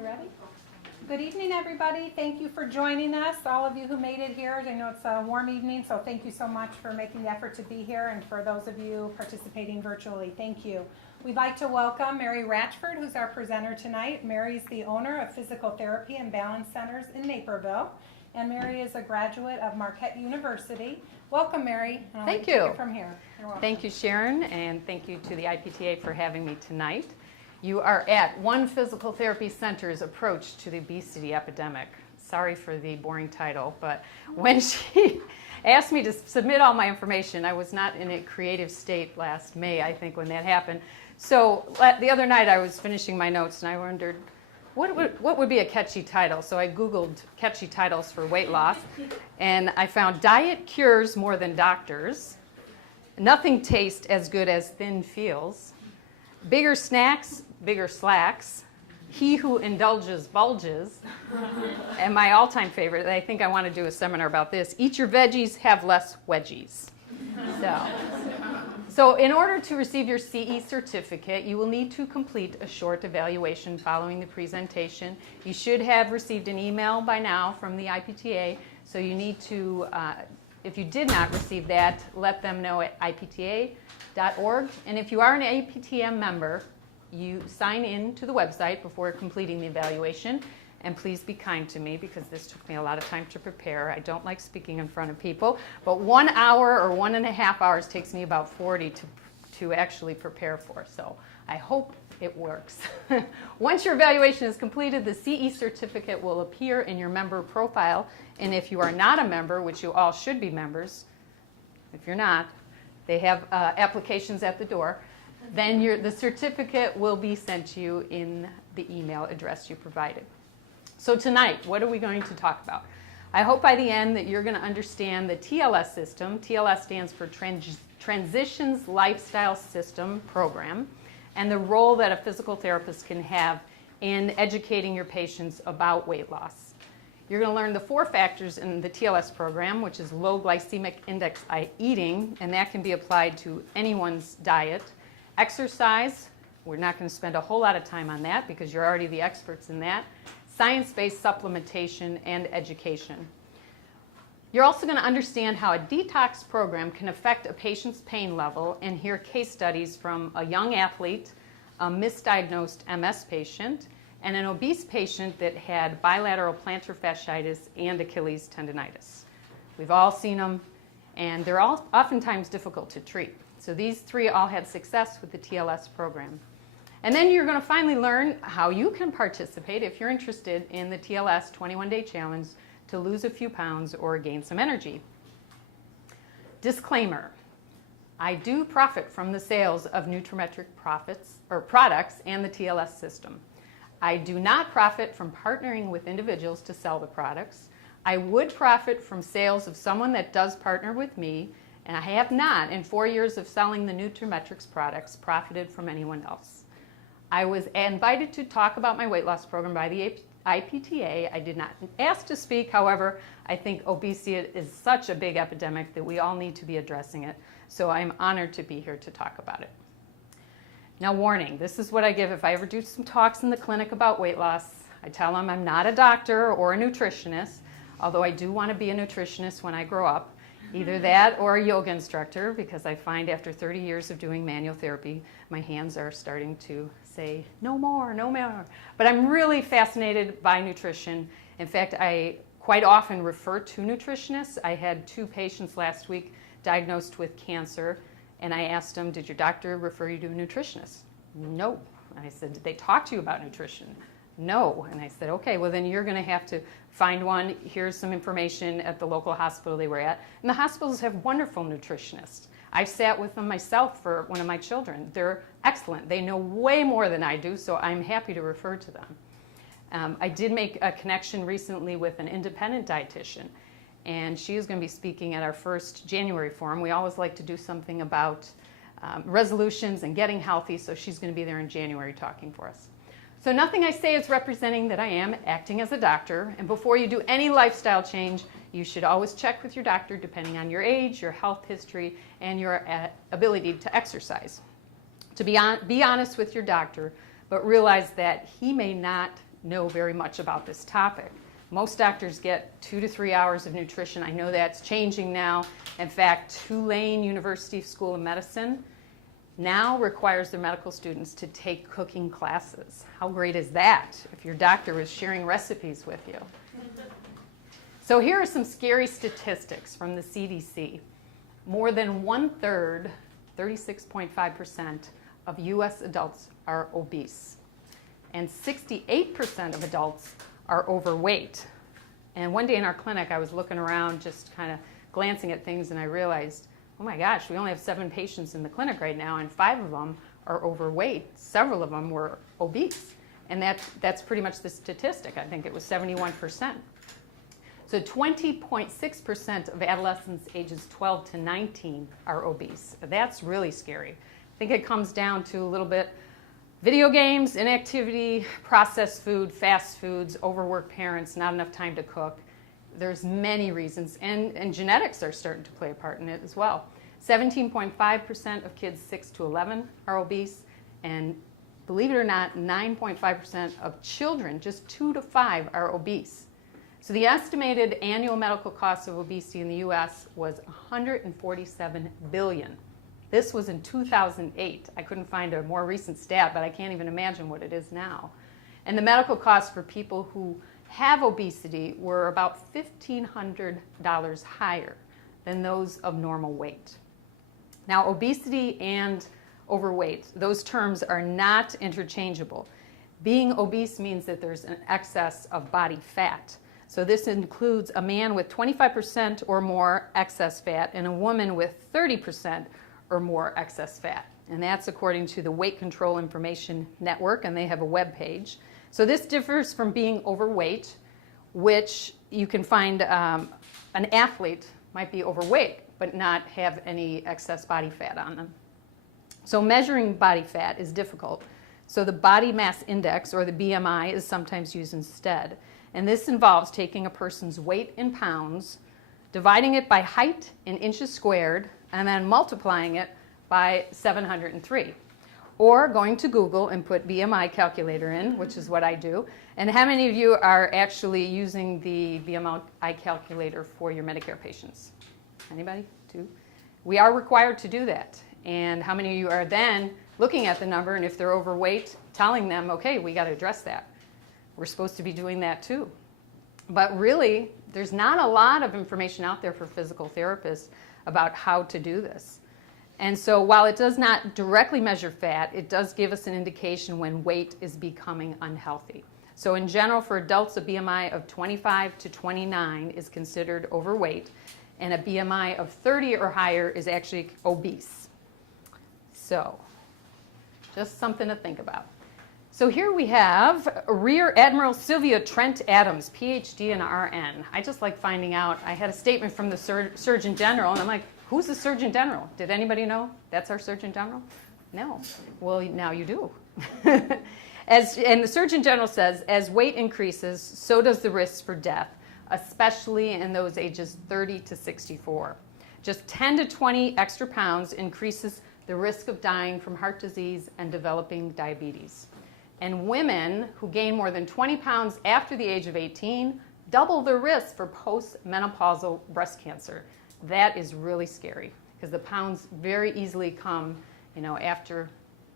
we ready? Good evening, everybody. Thank you for joining us. All of you who made it here. I know it's a warm evening, so thank you so much for making the effort to be here, and for those of you participating virtually, thank you. We'd like to welcome Mary Rachfod, who's our presenter tonight. Mary's the owner of Physical Therapy and Balance Centers in Naperville, and Mary is a graduate of Marquette University. Welcome, Mary. Thank you. Take it from here. You're welcome. Thank you, Sharon, and thank you to the IPTA for having me tonight. You are at One Physical Therapy Center's approach to the obesity epidemic. Sorry for the boring title, but when she asked me to submit all my information, I was not in a creative state last May, I think, when that happened. So the other night I was finishing my notes and I wondered, what would be a catchy title? So I Googled catchy titles for weight loss, and I found Diet Cures More Than Doctors, Nothing Tastes As Good As Thin Feels, Bigger Snacks, Bigger Slacks, He Who Indulges Bulges, and my all-time favorite, I think I want to do a seminar about this, Eat Your Veggies, Have Less Wedgies. So in order to receive your CE certificate, you will need to complete a short evaluation following the presentation. You should have received an email by now from the IPTA, so you need to, if you did not receive that, let them know at ipta.org. And if you are an APTM member, you sign in to the website before completing the evaluation. And please be kind to me because this took me a lot of time to prepare. I don't like speaking in front of people, but 1 hour or 1.5 hours takes me about 40 to actually prepare for. So I hope it works. Once your evaluation is completed, the CE certificate will appear in your member profile. And if you are not a member, which you all should be members, if you're not, they have applications at the door, then the certificate will be sent to you in the email address you provided. So tonight, what are we going to talk about? I hope by the end that you're going to understand the TLS system. TLS stands for Transitions Lifestyle System Program, and the role that a physical therapist can have in educating your patients about weight loss. You're going to learn the 4 factors in the TLS program, which is low glycemic index eating, and that can be applied to anyone's diet. Exercise, we're not going to spend a whole lot of time on that because you're already the experts in that. Science-based supplementation and education. You're also going to understand how a detox program can affect a patient's pain level and hear case studies from a young athlete, a misdiagnosed MS patient, and an obese patient that had bilateral plantar fasciitis and Achilles tendonitis. We've all seen them, and they're all oftentimes difficult to treat. So these 3 all had success with the TLS program. And then you're going to finally learn how you can participate if you're interested in the TLS 21-day challenge to lose a few pounds or gain some energy. Disclaimer, I do profit from the sales of nutrimetric products and the TLS system. I do not profit from partnering with individuals to sell the products. I would profit from sales of someone that does partner with me, and I have not, in 4 years of selling the Nutrimetrics products, profited from anyone else. I was invited to talk about my weight loss program by the IPTA. I did not ask to speak. However, I think obesity is such a big epidemic that we all need to be addressing it. So I'm honored to be here to talk about it. Now, warning, this is what I give if I ever do some talks in the clinic about weight loss. I tell them I'm not a doctor or a nutritionist, although I do want to be a nutritionist when I grow up. Either that or a yoga instructor, because I find after 30 years of doing manual therapy, my hands are starting to say, no more, no more. But I'm really fascinated by nutrition. In fact, I quite often refer to nutritionists. I had 2 patients last week diagnosed with cancer, and I asked them, did your doctor refer you to a nutritionist? No. And I said, did they talk to you about nutrition? No. And I said, okay, well then you're going to have to find one. Here's some information at the local hospital they were at. And the hospitals have wonderful nutritionists. I've sat with them myself for one of my children. They're excellent. They know way more than I do, so I'm happy to refer to them. I did make a connection recently with an independent dietitian, and she is going to be speaking at our first January forum. We always like to do something about resolutions and getting healthy, so she's going to be there in January talking for us. So nothing I say is representing that I am acting as a doctor, and before you do any lifestyle change, you should always check with your doctor depending on your age, your health history, and your ability to exercise. To be honest with your doctor, but realize that he may not know very much about this topic. Most doctors get 2 to 3 hours of nutrition. I know that's changing now. In fact, Tulane University School of Medicine now requires their medical students to take cooking classes. How great is that if your doctor was sharing recipes with you? So here are some scary statistics from the CDC. More than 1/3, 36.5% of US adults are obese. And 68% of adults are overweight. And one day in our clinic, I was looking around, just kind of glancing at things, and I realized, oh my gosh, we only have 7 patients in the clinic right now, and 5 of them are overweight. Several of them were obese. And that's pretty much the statistic. I think it was 71%. So 20.6% of adolescents ages 12 to 19 are obese. That's really scary. I think it comes down to a little bit video games, inactivity, processed food, fast foods, overworked parents, not enough time to cook. There's many reasons, and genetics are starting to play a part in it as well. 17.5% of kids 6 to 11 are obese, and believe it or not, 9.5% of children, just 2 to 5, are obese. So the estimated annual medical cost of obesity in the U.S. was $147 billion. This was in 2008. I couldn't find a more recent stat, but I can't even imagine what it is now. And the medical costs for people who have obesity were about $1,500 higher than those of normal weight. Now, obesity and overweight, those terms are not interchangeable. Being obese means that there's an excess of body fat. So this includes a man with 25% or more excess fat and a woman with 30% or more excess fat. And that's according to the Weight Control Information Network, and they have a web page. So this differs from being overweight, which you can find an athlete might be overweight but not have any excess body fat on them. So measuring body fat is difficult. So the body mass index, or the BMI, is sometimes used instead. And this involves taking a person's weight in pounds, dividing it by height in inches squared, and then multiplying it by 703. Or going to Google and put BMI calculator in, which is what I do. And how many of you are actually using the BMI calculator for your Medicare patients? Anybody? 2? We are required to do that. And how many of you are then looking at the number, and if they're overweight, telling them, okay, we got to address that. We're supposed to be doing that too. But really, there's not a lot of information out there for physical therapists about how to do this. And so while it does not directly measure fat, it does give us an indication when weight is becoming unhealthy. So in general, for adults, a BMI of 25 to 29 is considered overweight, and a BMI of 30 or higher is actually obese. So just something to think about. So here we have Rear Admiral Sylvia Trent Adams, PhD and RN. I just like finding out. I had a statement from the Surgeon General, and I'm like, who's the Surgeon General? Did anybody know that's our Surgeon General? No. Well, now you do. And the Surgeon General says, as weight increases, so does the risk for death, especially in those ages 30 to 64. Just 10 to 20 extra pounds increases the risk of dying from heart disease and developing diabetes. And women who gain more than 20 pounds after the age of 18 double the risk for postmenopausal breast cancer. That is really scary because the pounds very easily come, after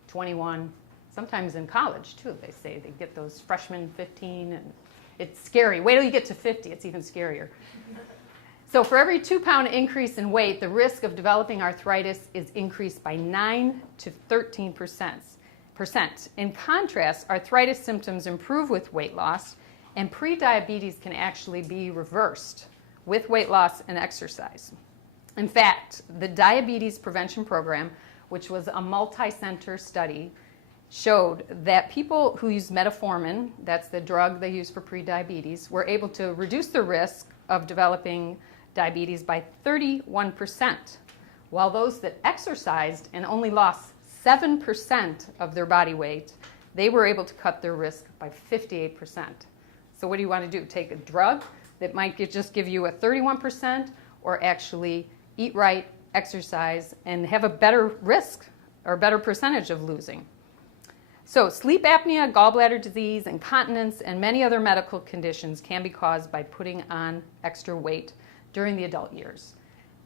21, sometimes in college too. They say they get those freshmen 15, and it's scary. Wait till you get to 50, it's even scarier. So for every 2-pound increase in weight, the risk of developing arthritis is increased by 9 to 13%. In contrast, arthritis symptoms improve with weight loss, and prediabetes can actually be reversed with weight loss and exercise. In fact, the Diabetes Prevention Program, which was a multi-center study, showed that people who use metformin, that's the drug they use for prediabetes, were able to reduce the risk of developing diabetes by 31%, while those that exercised and only lost 7% of their body weight, they were able to cut their risk by 58%. So what do you want to do? Take a drug that might just give you a 31%, or actually eat right, exercise, and have a better risk or better percentage of losing? So sleep apnea, gallbladder disease, incontinence, and many other medical conditions can be caused by putting on extra weight during the adult years.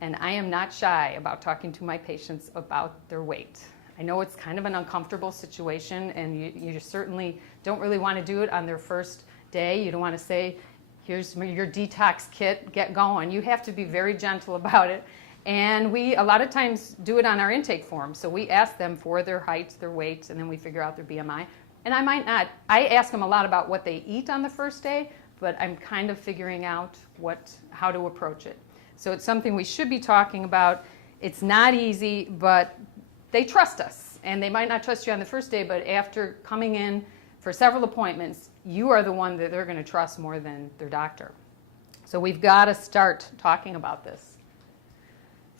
And I am not shy about talking to my patients about their weight. I know it's kind of an uncomfortable situation, and you certainly don't really want to do it on their first day. You don't want to say, here's your detox kit, get going. You have to be very gentle about it. And we, a lot of times, do it on our intake form. So we ask them for their height, their weight, and then we figure out their BMI. And I ask them a lot about what they eat on the first day, but I'm kind of figuring out how to approach it. So it's something we should be talking about. It's not easy, but they trust us. And they might not trust you on the first day, but after coming in for several appointments, you are the one that they're going to trust more than their doctor. So we've got to start talking about this.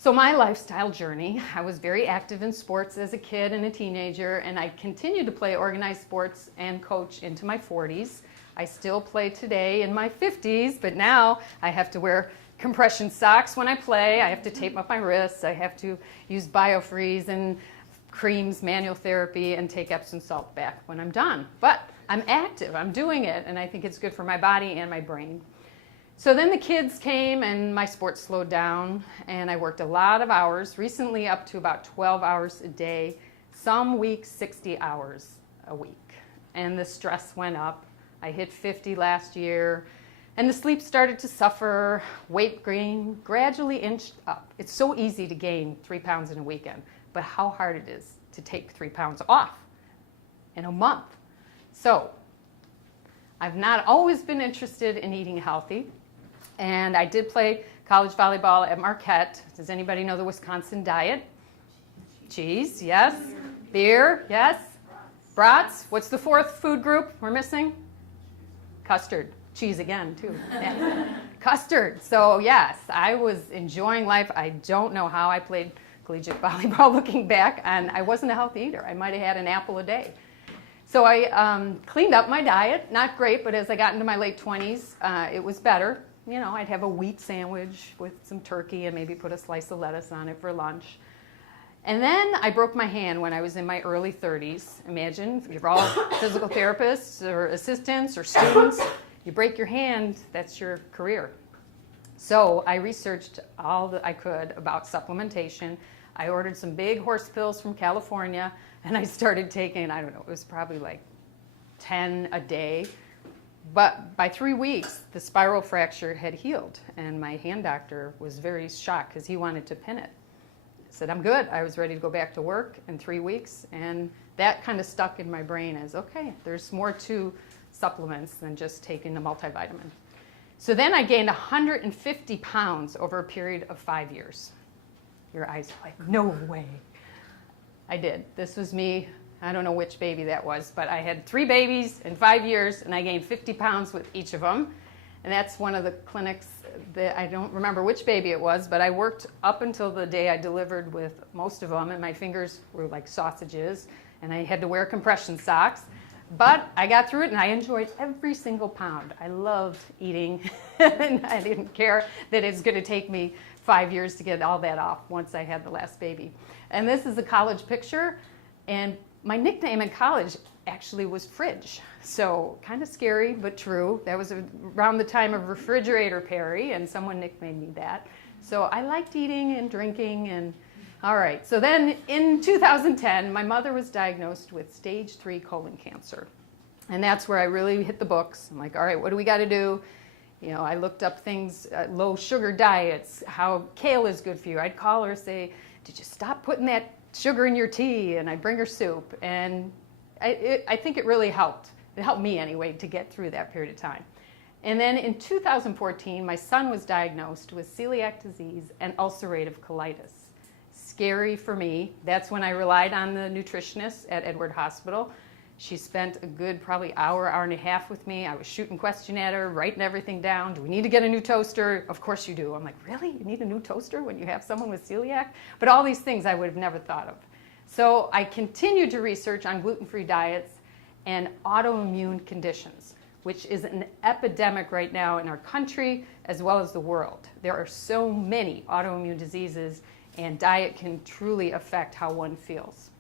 So my lifestyle journey, I was very active in sports as a kid and a teenager, and I continued to play organized sports and coach into my 40s. I still play today in my 50s, but now I have to wear compression socks when I play. I have to tape up my wrists. I have to use biofreeze and creams, manual therapy, and take Epsom salt bath when I'm done. But I'm active, I'm doing it, and I think it's good for my body and my brain. So then the kids came and my sports slowed down, and I worked a lot of hours, recently up to about 12 hours a day, some weeks 60 hours a week. And the stress went up. I hit 50 last year, and the sleep started to suffer. Weight gain gradually inched up. It's so easy to gain 3 pounds in a weekend, but how hard it is to take 3 pounds off in a month. So I've not always been interested in eating healthy. And I did play college volleyball at Marquette. Does anybody know the Wisconsin diet? Cheese, yes. Beer, yes. Brats. What's the fourth food group we're missing? Custard. Cheese again, too. Yeah. Custard. So, yes, I was enjoying life. I don't know how I played collegiate volleyball looking back, and I wasn't a healthy eater. I might have had an apple a day. So I cleaned up my diet. Not great, but as I got into my late 20s, it was better. You know, I'd have a wheat sandwich with some turkey and maybe put a slice of lettuce on it for lunch. And then I broke my hand when I was in my early 30s. Imagine, if you're all physical therapists or assistants or students, you break your hand, that's your career. So I researched all that I could about supplementation. I ordered some big horse pills from California, and I started taking, I don't know, it was probably like 10 a day. But by 3 weeks, the spiral fracture had healed, and my hand doctor was very shocked because he wanted to pin it. I said, I'm good. I was ready to go back to work in 3 weeks, and that kind of stuck in my brain as, okay, there's more to supplements than just taking a multivitamin. So then I gained 150 pounds over a period of 5 years. Your eyes are like, no way. I did. This was me. I don't know which baby that was, but I had 3 babies in 5 years, and I gained 50 pounds with each of them. And that's one of the clinics that I don't remember which baby it was, but I worked up until the day I delivered with most of them, and my fingers were like sausages, and I had to wear compression socks. But I got through it, and I enjoyed every single pound. I loved eating, and I didn't care that it's going to take me 5 years to get all that off once I had the last baby. And this is a college picture, and my nickname in college actually was Fridge. So kind of scary, but true. That was around the time of Refrigerator Perry, and someone nicknamed me that. So I liked eating and drinking, and all right. So then in 2010, my mother was diagnosed with stage 3 colon cancer. And that's where I really hit the books. I'm like, all right, what do we got to do? You know, I looked up things, low sugar diets, how kale is good for you. I'd call her and say, did you stop putting that sugar in your tea? And I'd bring her soup. And I think it really helped. It helped me anyway to get through that period of time. And then in 2014, my son was diagnosed with celiac disease and ulcerative colitis. Scary for me. That's when I relied on the nutritionist at Edward Hospital. She spent a good probably hour and a half with me. I was shooting question at her, writing everything down. Do we need to get a new toaster? Of course you do. I'm like, really? You need a new toaster when you have someone with celiac? But all these things I would have never thought of. So I continued to research on gluten-free diets and autoimmune conditions, which is an epidemic right now in our country as well as the world. There are so many autoimmune diseases, and diet can truly affect how one feels.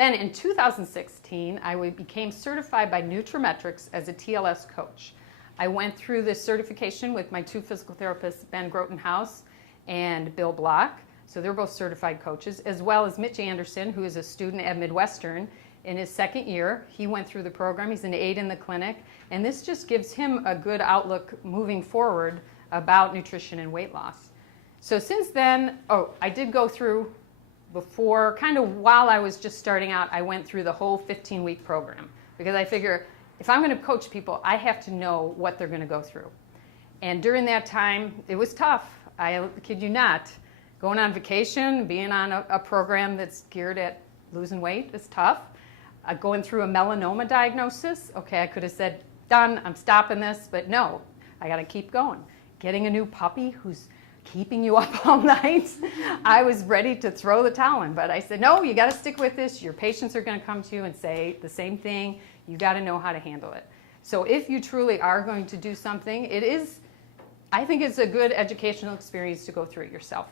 Then in 2016, I became certified by Nutrimetrics as a TLS coach. I went through this certification with my 2 physical therapists, Ben Grotenhouse and Bill Block. So they're both certified coaches, as well as Mitch Anderson, who is a student at Midwestern in his 2nd year. He went through the program. He's an aide in the clinic. And this just gives him a good outlook moving forward about nutrition and weight loss. So since then, I did go through before, kind of while I was just starting out, I went through the whole 15-week program because I figure if I'm going to coach people, I have to know what they're going to go through. And during that time, it was tough. I kid you not. Going on vacation, being on a program that's geared at losing weight is tough. Going through a melanoma diagnosis, okay, I could have said, done, I'm stopping this, but no, I got to keep going. Getting a new puppy who's keeping you up all night, I was ready to throw the towel in, but I said, no, you got to stick with this. Your patients are going to come to you and say the same thing. You got to know how to handle it. So if you truly are going to do something, I think it's a good educational experience to go through it yourself.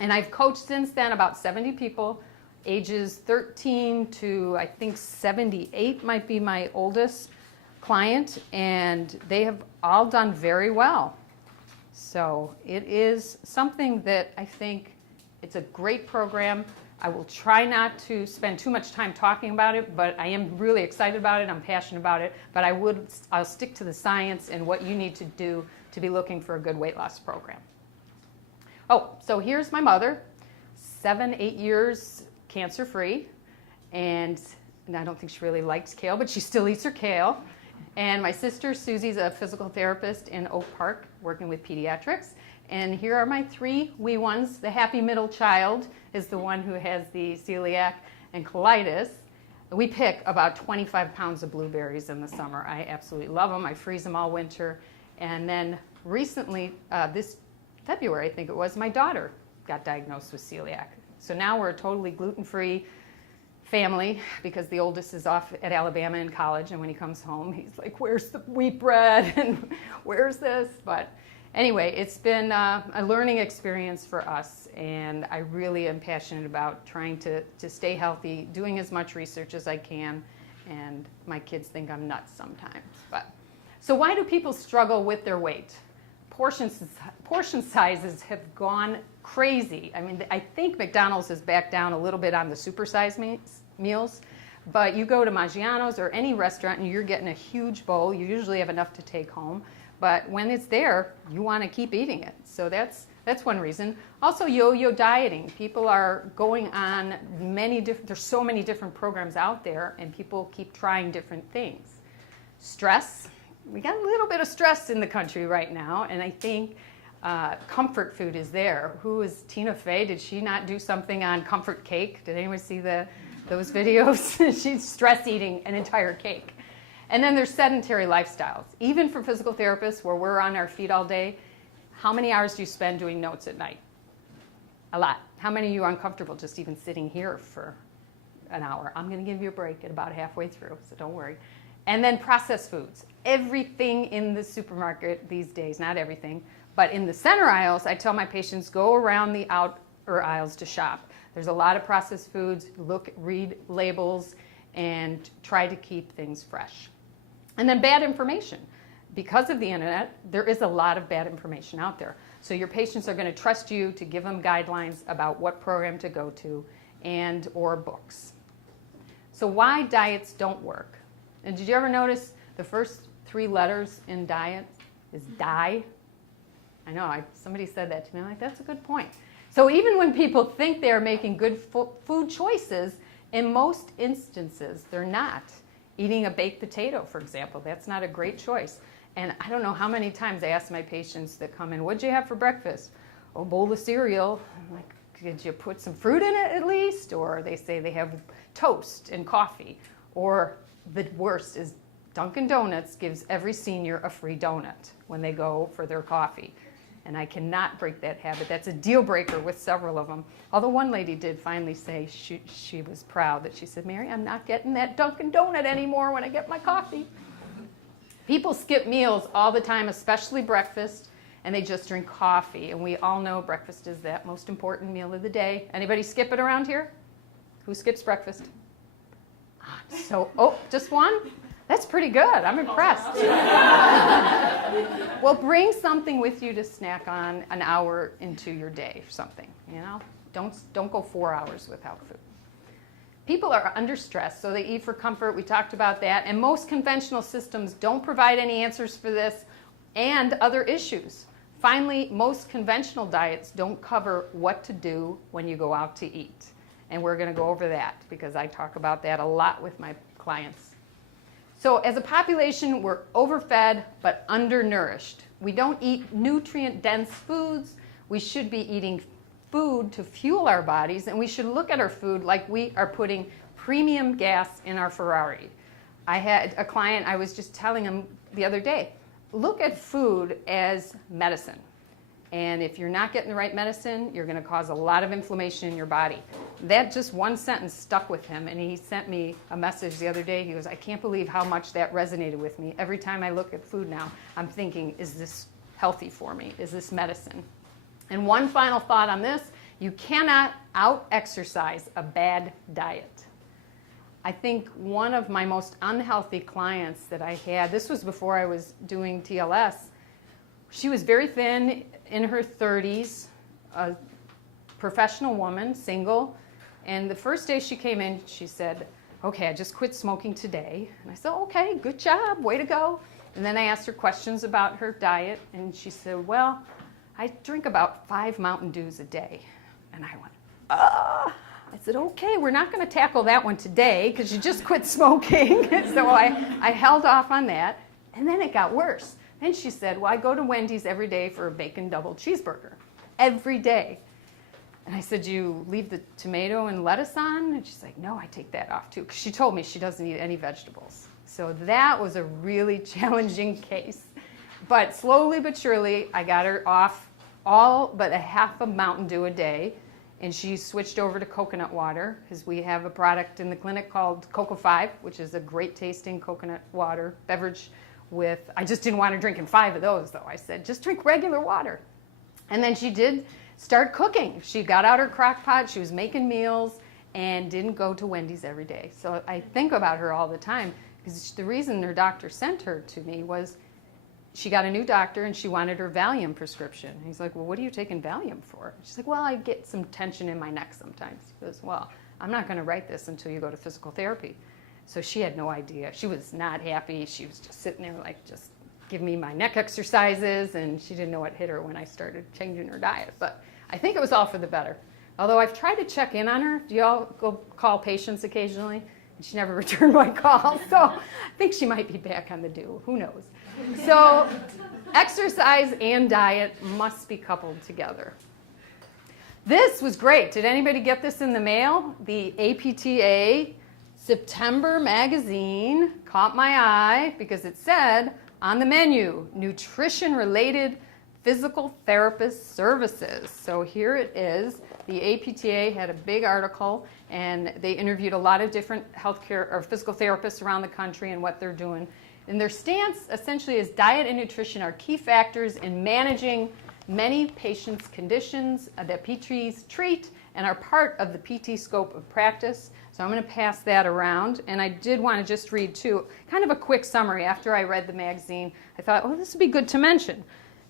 And I've coached since then about 70 people, ages 13 to I think 78 might be my oldest client, and they have all done very well. So it is something that I think it's a great program. I will try not to spend too much time talking about it, but I am really excited about it. I'm passionate about it, but I'll stick to the science and what you need to do to be looking for a good weight loss program. So here's my mother, 7-8 years cancer-free, and I don't think she really likes kale, but she still eats her kale. And my sister, Susie's a physical therapist in Oak Park, working with pediatrics. And here are my 3 wee ones. The happy middle child is the one who has the celiac and colitis. We pick about 25 pounds of blueberries in the summer. I absolutely love them. I freeze them all winter. And then recently, this February, I think it was, my daughter got diagnosed with celiac. So now we're a totally gluten-free family because the oldest is off at Alabama in college, and when he comes home, he's like, where's the wheat bread and where's this? But anyway, it's been a learning experience for us, and I really am passionate about trying to stay healthy, doing as much research as I can, and my kids think I'm nuts sometimes. So why do people struggle with their weight? Portion sizes have gone crazy. I mean, I think McDonald's has backed down a little bit on the supersize meals, but you go to Maggiano's or any restaurant and you're getting a huge bowl. You usually have enough to take home, but when it's there, you want to keep eating it. So that's one reason. Also, yo-yo dieting. People are going on there's so many different programs out there, and people keep trying different things. Stress. We got a little bit of stress in the country right now, and I think comfort food is there. Who is Tina Fey? Did she not do something on comfort cake? Did anyone see those videos? She's stress eating an entire cake. And then there's sedentary lifestyles. Even for physical therapists where we're on our feet all day, how many hours do you spend doing notes at night? A lot. How many of you are uncomfortable just even sitting here for an hour? I'm going to give you a break at about halfway through, so don't worry. And then processed foods. Everything in the supermarket these days, not everything, but in the center aisles, I tell my patients, go around the outer aisles to shop. There's a lot of processed foods. Read labels, and try to keep things fresh. And then bad information. Because of the internet, there is a lot of bad information out there. So your patients are going to trust you to give them guidelines about what program to go to or books. So why diets don't work? And did you ever notice the first 3 letters in diet is die? I know, somebody said that to me. I'm like, that's a good point. So even when people think they're making good food choices, in most instances, they're not. Eating a baked potato, for example, that's not a great choice. And I don't know how many times I ask my patients that come in, what'd you have for breakfast? Oh, a bowl of cereal. I'm like, did you put some fruit in it at least? Or they say they have toast and coffee. Or the worst is Dunkin' Donuts gives every senior a free donut when they go for their coffee. And I cannot break that habit. That's a deal breaker with several of them. Although one lady did finally say she was proud that she said, Mary, I'm not getting that Dunkin' Donut anymore when I get my coffee. People skip meals all the time, especially breakfast, and they just drink coffee. And we all know breakfast is that most important meal of the day. Anybody skip it around here? Who skips breakfast? So, just one? That's pretty good. I'm impressed. Well, bring something with you to snack on an hour into your day or something, you know? Don't go 4 hours without food. People are under stress, so they eat for comfort. We talked about that. And most conventional systems don't provide any answers for this and other issues. Finally, most conventional diets don't cover what to do when you go out to eat. And we're going to go over that because I talk about that a lot with my clients. So as a population, we're overfed but undernourished. We don't eat nutrient-dense foods. We should be eating food to fuel our bodies, and we should look at our food like we are putting premium gas in our Ferrari. I had a client, I was just telling him the other day, look at food as medicine. And if you're not getting the right medicine, you're going to cause a lot of inflammation in your body. That just one sentence stuck with him, and he sent me a message the other day. He goes, I can't believe how much that resonated with me. Every time I look at food now, I'm thinking, is this healthy for me? Is this medicine? And one final thought on this, you cannot out-exercise a bad diet. I think one of my most unhealthy clients that I had, this was before I was doing TLS, she was very thin, in her 30s, a professional woman, single, and the first day she came in, she said, okay, I just quit smoking today. And I said, okay, good job, way to go. And then I asked her questions about her diet, and she said, well, I drink about 5 Mountain Dews a day. And I went, I said, okay, we're not going to tackle that one today because you just quit smoking. So I held off on that, and then it got worse. Then she said, well, I go to Wendy's every day for a bacon double cheeseburger. Every day. And I said, you leave the tomato and lettuce on? And she's like, no, I take that off too. Because she told me she doesn't eat any vegetables. So that was a really challenging case. But slowly but surely, I got her off all but a half a Mountain Dew a day. And she switched over to coconut water because we have a product in the clinic called Cocoa 5, which is a great tasting coconut water beverage with, I just didn't want her drinking 5 of those though. I said, just drink regular water. And then she did start cooking. She got out her crock pot, she was making meals, and didn't go to Wendy's every day. So I think about her all the time because the reason her doctor sent her to me was she got a new doctor and she wanted her Valium prescription. And he's like, well, what are you taking Valium for? She's like, well, I get some tension in my neck sometimes. He goes, well, I'm not going to write this until you go to physical therapy. So she had no idea. She was not happy. She was just sitting there like, just give me my neck exercises, and she didn't know what hit her when I started changing her diet. But I think it was all for the better. Although I've tried to check in on her. Do y'all go call patients occasionally? And she never returned my call. So I think she might be back on the do. Who knows? So exercise and diet must be coupled together. This was great. Did anybody get this in the mail? The APTA September magazine caught my eye because it said on the menu, nutrition-related physical therapist services. So here it is. The APTA had a big article, and they interviewed a lot of different healthcare or physical therapists around the country and what they're doing. And their stance essentially is diet and nutrition are key factors in managing many patients' conditions that PTs treat and are part of the PT scope of practice. So I'm going to pass that around. And I did want to just read, too, kind of a quick summary. After I read the magazine, I thought, oh, this would be good to mention.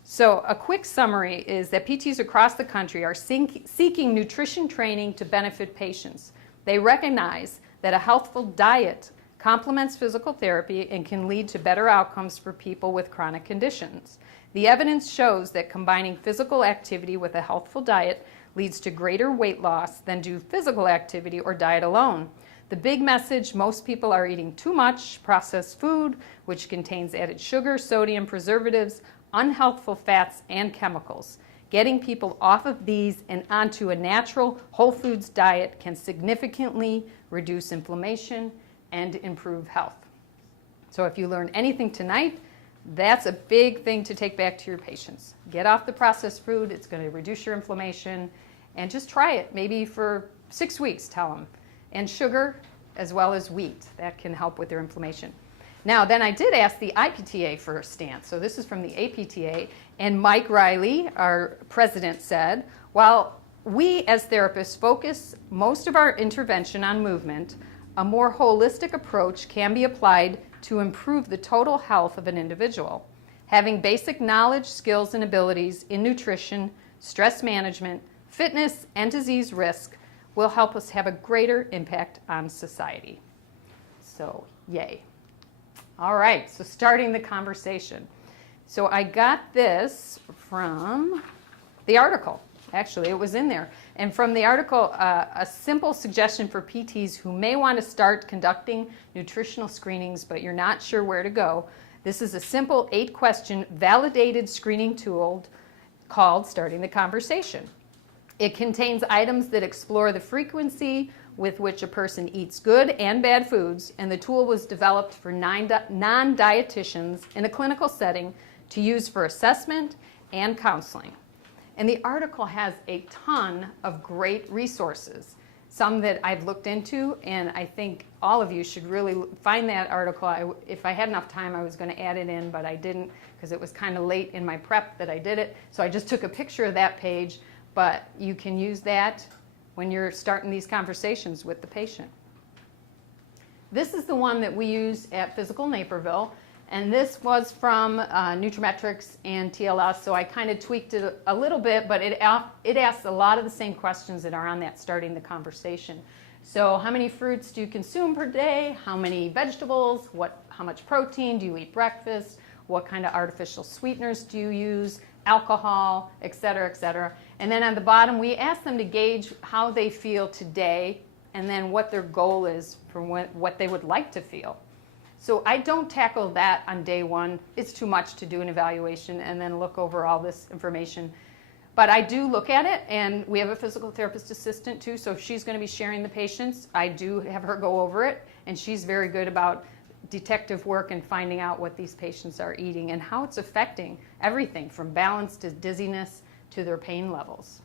So a quick summary is that PTs across the country are seeking nutrition training to benefit patients. They recognize that a healthful diet complements physical therapy and can lead to better outcomes for people with chronic conditions. The evidence shows that combining physical activity with a healthful diet leads to greater weight loss than do physical activity or diet alone. The big message, most people are eating too much processed food, which contains added sugar, sodium, preservatives, unhealthful fats, and chemicals. Getting people off of these and onto a natural whole foods diet can significantly reduce inflammation and improve health. So if you learned anything tonight, that's a big thing to take back to your patients. Get off the processed food. It's going to reduce your inflammation. And just try it, maybe for 6 weeks, tell them. And sugar as well as wheat. That can help with their inflammation. Now, then I did ask the IPTA for a stance. So this is from the APTA. And Mike Riley, our president, said, while we as therapists focus most of our intervention on movement, a more holistic approach can be applied to improve the total health of an individual. Having basic knowledge, skills, and abilities in nutrition, stress management, fitness, and disease risk will help us have a greater impact on society. So, yay. All right, so starting the conversation. So I got this from the article. Actually, it was in there. And from the article, a simple suggestion for PTs who may want to start conducting nutritional screenings, but you're not sure where to go. This is a simple 8-question validated screening tool called Starting the Conversation. It contains items that explore the frequency with which a person eats good and bad foods, and the tool was developed for non-dietitians in a clinical setting to use for assessment and counseling. And the article has a ton of great resources, some that I've looked into, and I think all of you should really find that article. If I had enough time, I was going to add it in, but I didn't because it was kind of late in my prep that I did it. So I just took a picture of that page, but you can use that when you're starting these conversations with the patient. This is the one that we use at Physical Naperville. And this was from Nutrimetrics and TLS, so I kind of tweaked it a little bit, but it asks a lot of the same questions that are on that Starting the Conversation. So how many fruits do you consume per day? How many vegetables? How much protein? Do you eat breakfast? What kind of artificial sweeteners do you use? Alcohol, et cetera, et cetera. And then on the bottom, we ask them to gauge how they feel today and then what their goal is for what they would like to feel. So I don't tackle that on day one. It's too much to do an evaluation and then look over all this information. But I do look at it, and we have a physical therapist assistant too, so if she's going to be sharing the patients, I do have her go over it, and she's very good about detective work and finding out what these patients are eating and how it's affecting everything from balance to dizziness to their pain levels.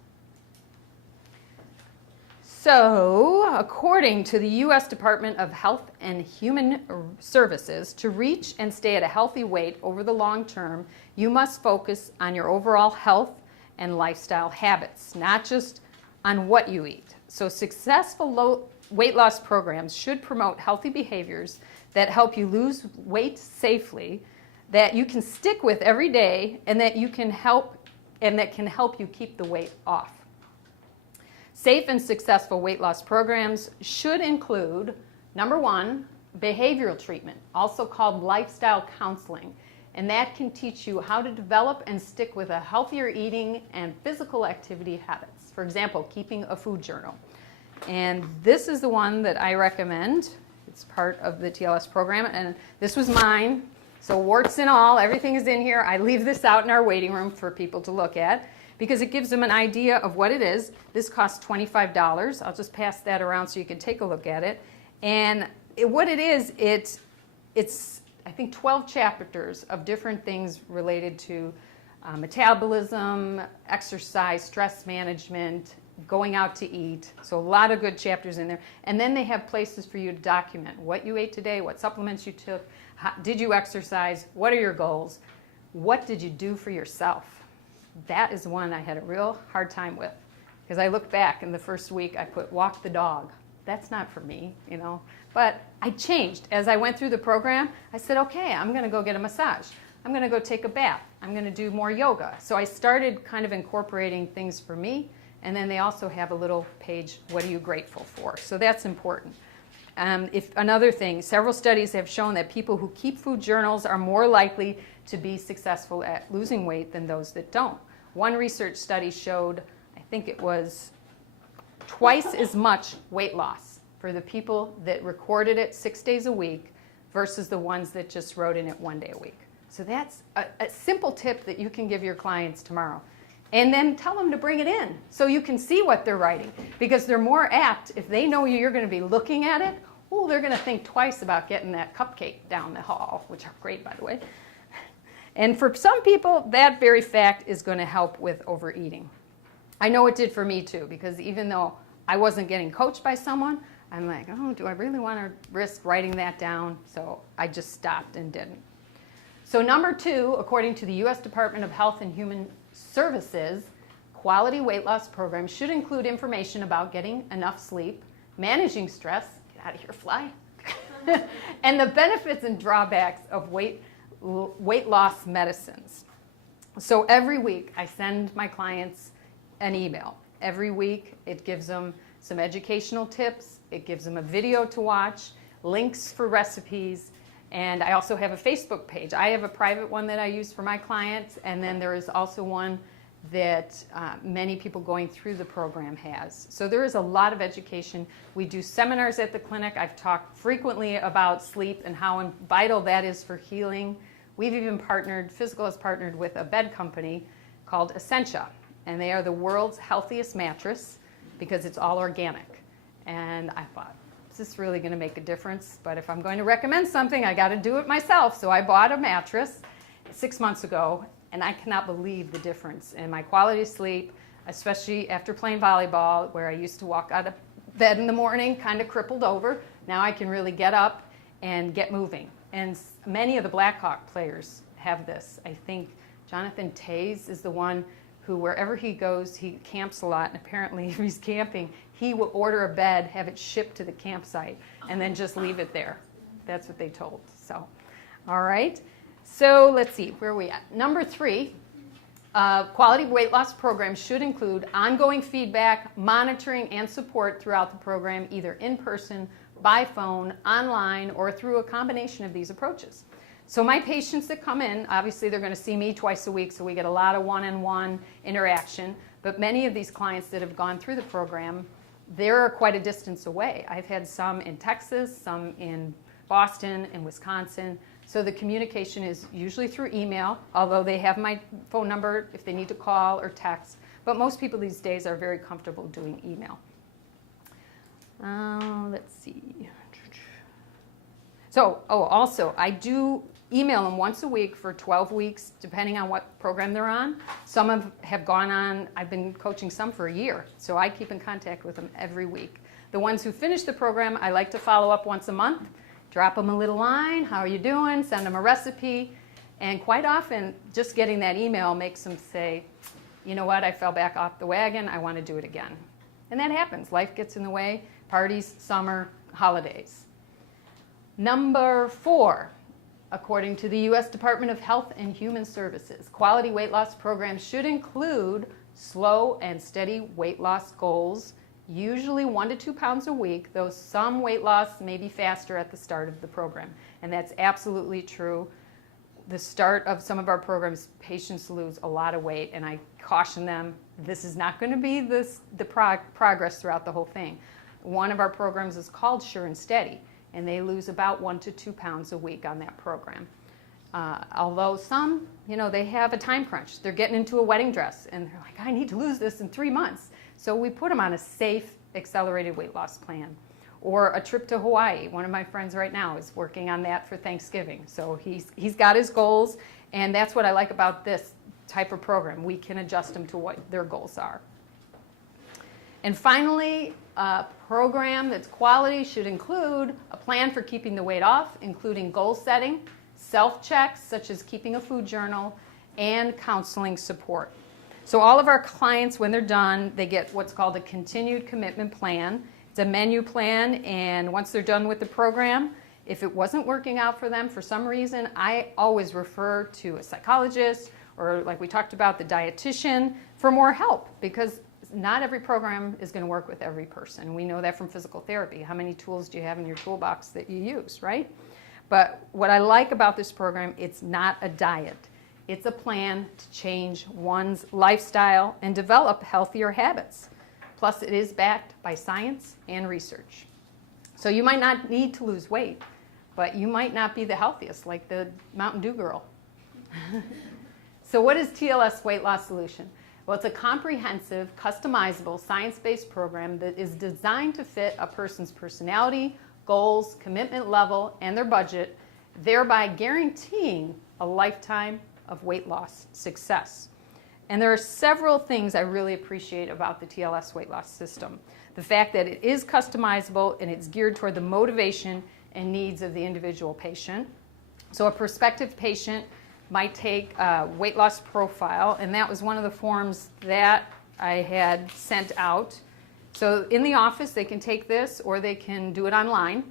So, according to the U.S. Department of Health and Human Services, to reach and stay at a healthy weight over the long term, you must focus on your overall health and lifestyle habits, not just on what you eat. So, successful weight loss programs should promote healthy behaviors that help you lose weight safely, that you can stick with every day, and that can help you keep the weight off. Safe and successful weight loss programs should include, number one, behavioral treatment, also called lifestyle counseling. And that can teach you how to develop and stick with a healthier eating and physical activity habits. For example, keeping a food journal. And this is the one that I recommend. It's part of the TLS program. And this was mine. So warts and all, everything is in here. I leave this out in our waiting room for people to look at, because it gives them an idea of what it is. This costs $25. I'll just pass that around so you can take a look at it. And what it is, it's I think 12 chapters of different things related to metabolism, exercise, stress management, going out to eat. So a lot of good chapters in there. And then they have places for you to document what you ate today, what supplements you took, did you exercise, what are your goals, what did you do for yourself. That is one I had a real hard time with, because I look back in the first week I put walk the dog. That's not for me, you know. But I changed. As I went through the program, I said, okay, I'm going to go get a massage. I'm going to go take a bath. I'm going to do more yoga. So I started kind of incorporating things for me. And then they also have a little page, what are you grateful for? So that's important. Another thing, several studies have shown that people who keep food journals are more likely to be successful at losing weight than those that don't. One research study showed, I think it was twice as much weight loss for the people that recorded it 6 days a week versus the ones that just wrote in it 1 day a week. So that's a simple tip that you can give your clients tomorrow. And then tell them to bring it in so you can see what they're writing, because they're more apt, if they know you're going to be looking at it, they're going to think twice about getting that cupcake down the hall, which are great, by the way. And for some people, that very fact is going to help with overeating. I know it did for me too, because even though I wasn't getting coached by someone, I'm like, oh, do I really want to risk writing that down? So I just stopped and didn't. So number 2, according to the U.S. Department of Health and Human Services, quality weight loss programs should include information about getting enough sleep, managing stress, get out of here, fly. And the benefits and drawbacks of weight loss medicines. So every week I send my clients an email. Every week it gives them some educational tips, it gives them a video to watch, links for recipes, and I also have a Facebook page. I have a private one that I use for my clients, and then there is also one that many people going through the program has. So there is a lot of education. We do seminars at the clinic. I've talked frequently about sleep and how vital that is for healing. We've even partnered, Physical has partnered with a bed company called Essentia, and they are the world's healthiest mattress because it's all organic. And I thought, is this really going to make a difference? But if I'm going to recommend something, I got to do it myself. So I bought a mattress 6 months ago, and I cannot believe the difference in my quality of sleep, especially after playing volleyball, where I used to walk out of bed in the morning kind of crippled over. Now I can really get up and get moving. And many of the Blackhawk players have this. I think Jonathan Taze is the one who, wherever he goes, he camps a lot, and apparently if he's camping, he will order a bed, have it shipped to the campsite, and then just leave it there. That's what they told. So, all right. So let's see, where are we at? Number 3, quality weight loss programs should include ongoing feedback, monitoring, and support throughout the program, either in person, by phone, online, or through a combination of these approaches. So my patients that come in, obviously they're going to see me twice a week, so we get a lot of one-on-one interaction. But many of these clients that have gone through the program, they're quite a distance away. I've had some in Texas, some in Boston, and Wisconsin. So the communication is usually through email, although they have my phone number if they need to call or text. But most people these days are very comfortable doing email. Let's see. So, also, I do email them once a week for 12 weeks, depending on what program they're on. Some have gone on, I've been coaching some for a year, so I keep in contact with them every week. The ones who finish the program, I like to follow up once a month, drop them a little line, how are you doing, send them a recipe, and quite often, just getting that email makes them say, you know what, I fell back off the wagon, I want to do it again. And that happens. Life gets in the way, parties, summer, holidays. Number 4, according to the U.S. Department of Health and Human Services, quality weight loss programs should include slow and steady weight loss goals, usually 1 to 2 pounds a week, though some weight loss may be faster at the start of the program. And that's absolutely true. The start of some of our programs, patients lose a lot of weight, and I caution them, this is not going to be the progress throughout the whole thing. One of our programs is called Sure and Steady, and they lose about 1 to 2 pounds a week on that program. Although some, they have a time crunch. They're getting into a wedding dress, and they're like, I need to lose this in 3 months. So we put them on a safe, accelerated weight loss plan. Or a trip to Hawaii. One of my friends right now is working on that for Thanksgiving. So he's got his goals, and that's what I like about this type of program. We can adjust them to what their goals are. And finally, a program that's quality should include a plan for keeping the weight off, including goal setting, self-checks such as keeping a food journal, and counseling support. So all of our clients, when they're done, they get what's called a continued commitment plan. It's a menu plan, and once they're done with the program, if it wasn't working out for them for some reason, I always refer to a psychologist or, like we talked about, the dietitian for more help, because not every program is going to work with every person. We know that from physical therapy. How many tools do you have in your toolbox that you use, right? But what I like about this program, it's not a diet. It's a plan to change one's lifestyle and develop healthier habits. Plus, it is backed by science and research. So you might not need to lose weight, but you might not be the healthiest, like the Mountain Dew girl. So what is TLS Weight Loss Solution? Well, it's a comprehensive, customizable, science-based program that is designed to fit a person's personality, goals, commitment level, and their budget, thereby guaranteeing a lifetime of weight loss success. And there are several things I really appreciate about the TLS weight loss system. The fact that it is customizable and it's geared toward the motivation and needs of the individual patient. So a prospective patient might take a weight loss profile, and that was one of the forms that I had sent out So in the office, they can take this or they can do it online,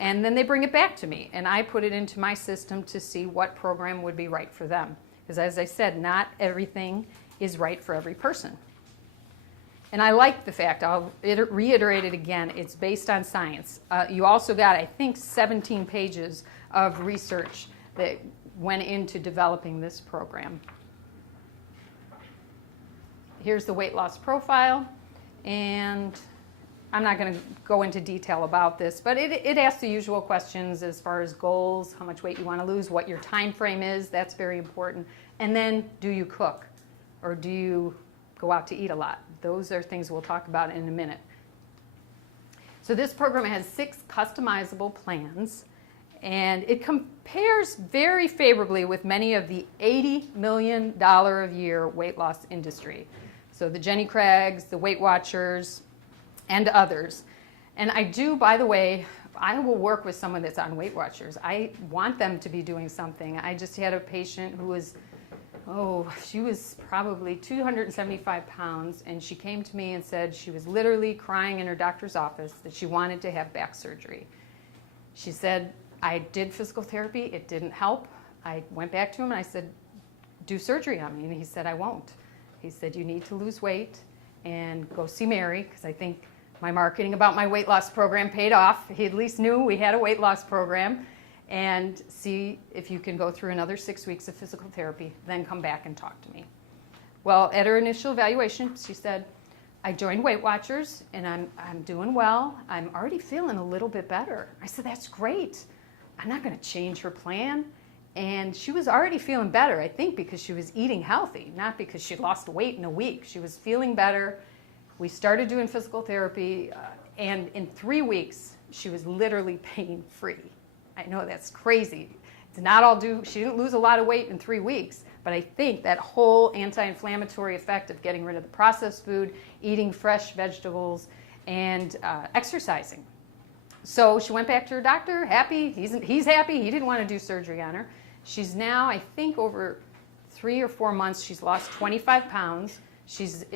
and then they bring it back to me, and I put it into my system to see what program would be right for them. Because as I said, not everything is right for every person. And I like the fact, I'll reiterate it again, it's based on science. You also got, I think, 17 pages of research that went into developing this program. Here's the weight loss profile, and I'm not going to go into detail about this, but it asks the usual questions as far as goals, how much weight you want to lose, what your time frame is, that's very important. And then, do you cook, or do you go out to eat a lot? Those are things we'll talk about in a minute. So this program has 6 customizable plans, and it compares very favorably with many of the $80 million a year weight loss industry. So the Jenny Craigs, the Weight Watchers, and others. And I do, by the way, I will work with someone that's on Weight Watchers. I want them to be doing something. I just had a patient who was, she was probably 275 pounds, and she came to me and said she was literally crying in her doctor's office that she wanted to have back surgery. She said, I did physical therapy, it didn't help. I went back to him and I said, do surgery on me. And he said, I won't. He said, you need to lose weight and go see Mary, because I think my marketing about my weight loss program paid off. He at least knew we had a weight loss program, and see if you can go through another 6 weeks of physical therapy, then come back and talk to me. Well, at her initial evaluation, she said, I joined Weight Watchers, and I'm doing well. I'm already feeling a little bit better. I said, that's great. I'm not going to change her plan. And she was already feeling better, I think, because she was eating healthy, not because she lost weight in a week. She was feeling better. We started doing physical therapy, and in 3 weeks, she was literally pain-free. I know that's crazy. It's not all due, she didn't lose a lot of weight in 3 weeks, but I think that whole anti-inflammatory effect of getting rid of the processed food, eating fresh vegetables, and exercising. So she went back to her doctor, happy. He's happy. He didn't want to do surgery on her. She's now, I think, over 3 or 4 months, she's lost 25 pounds. She's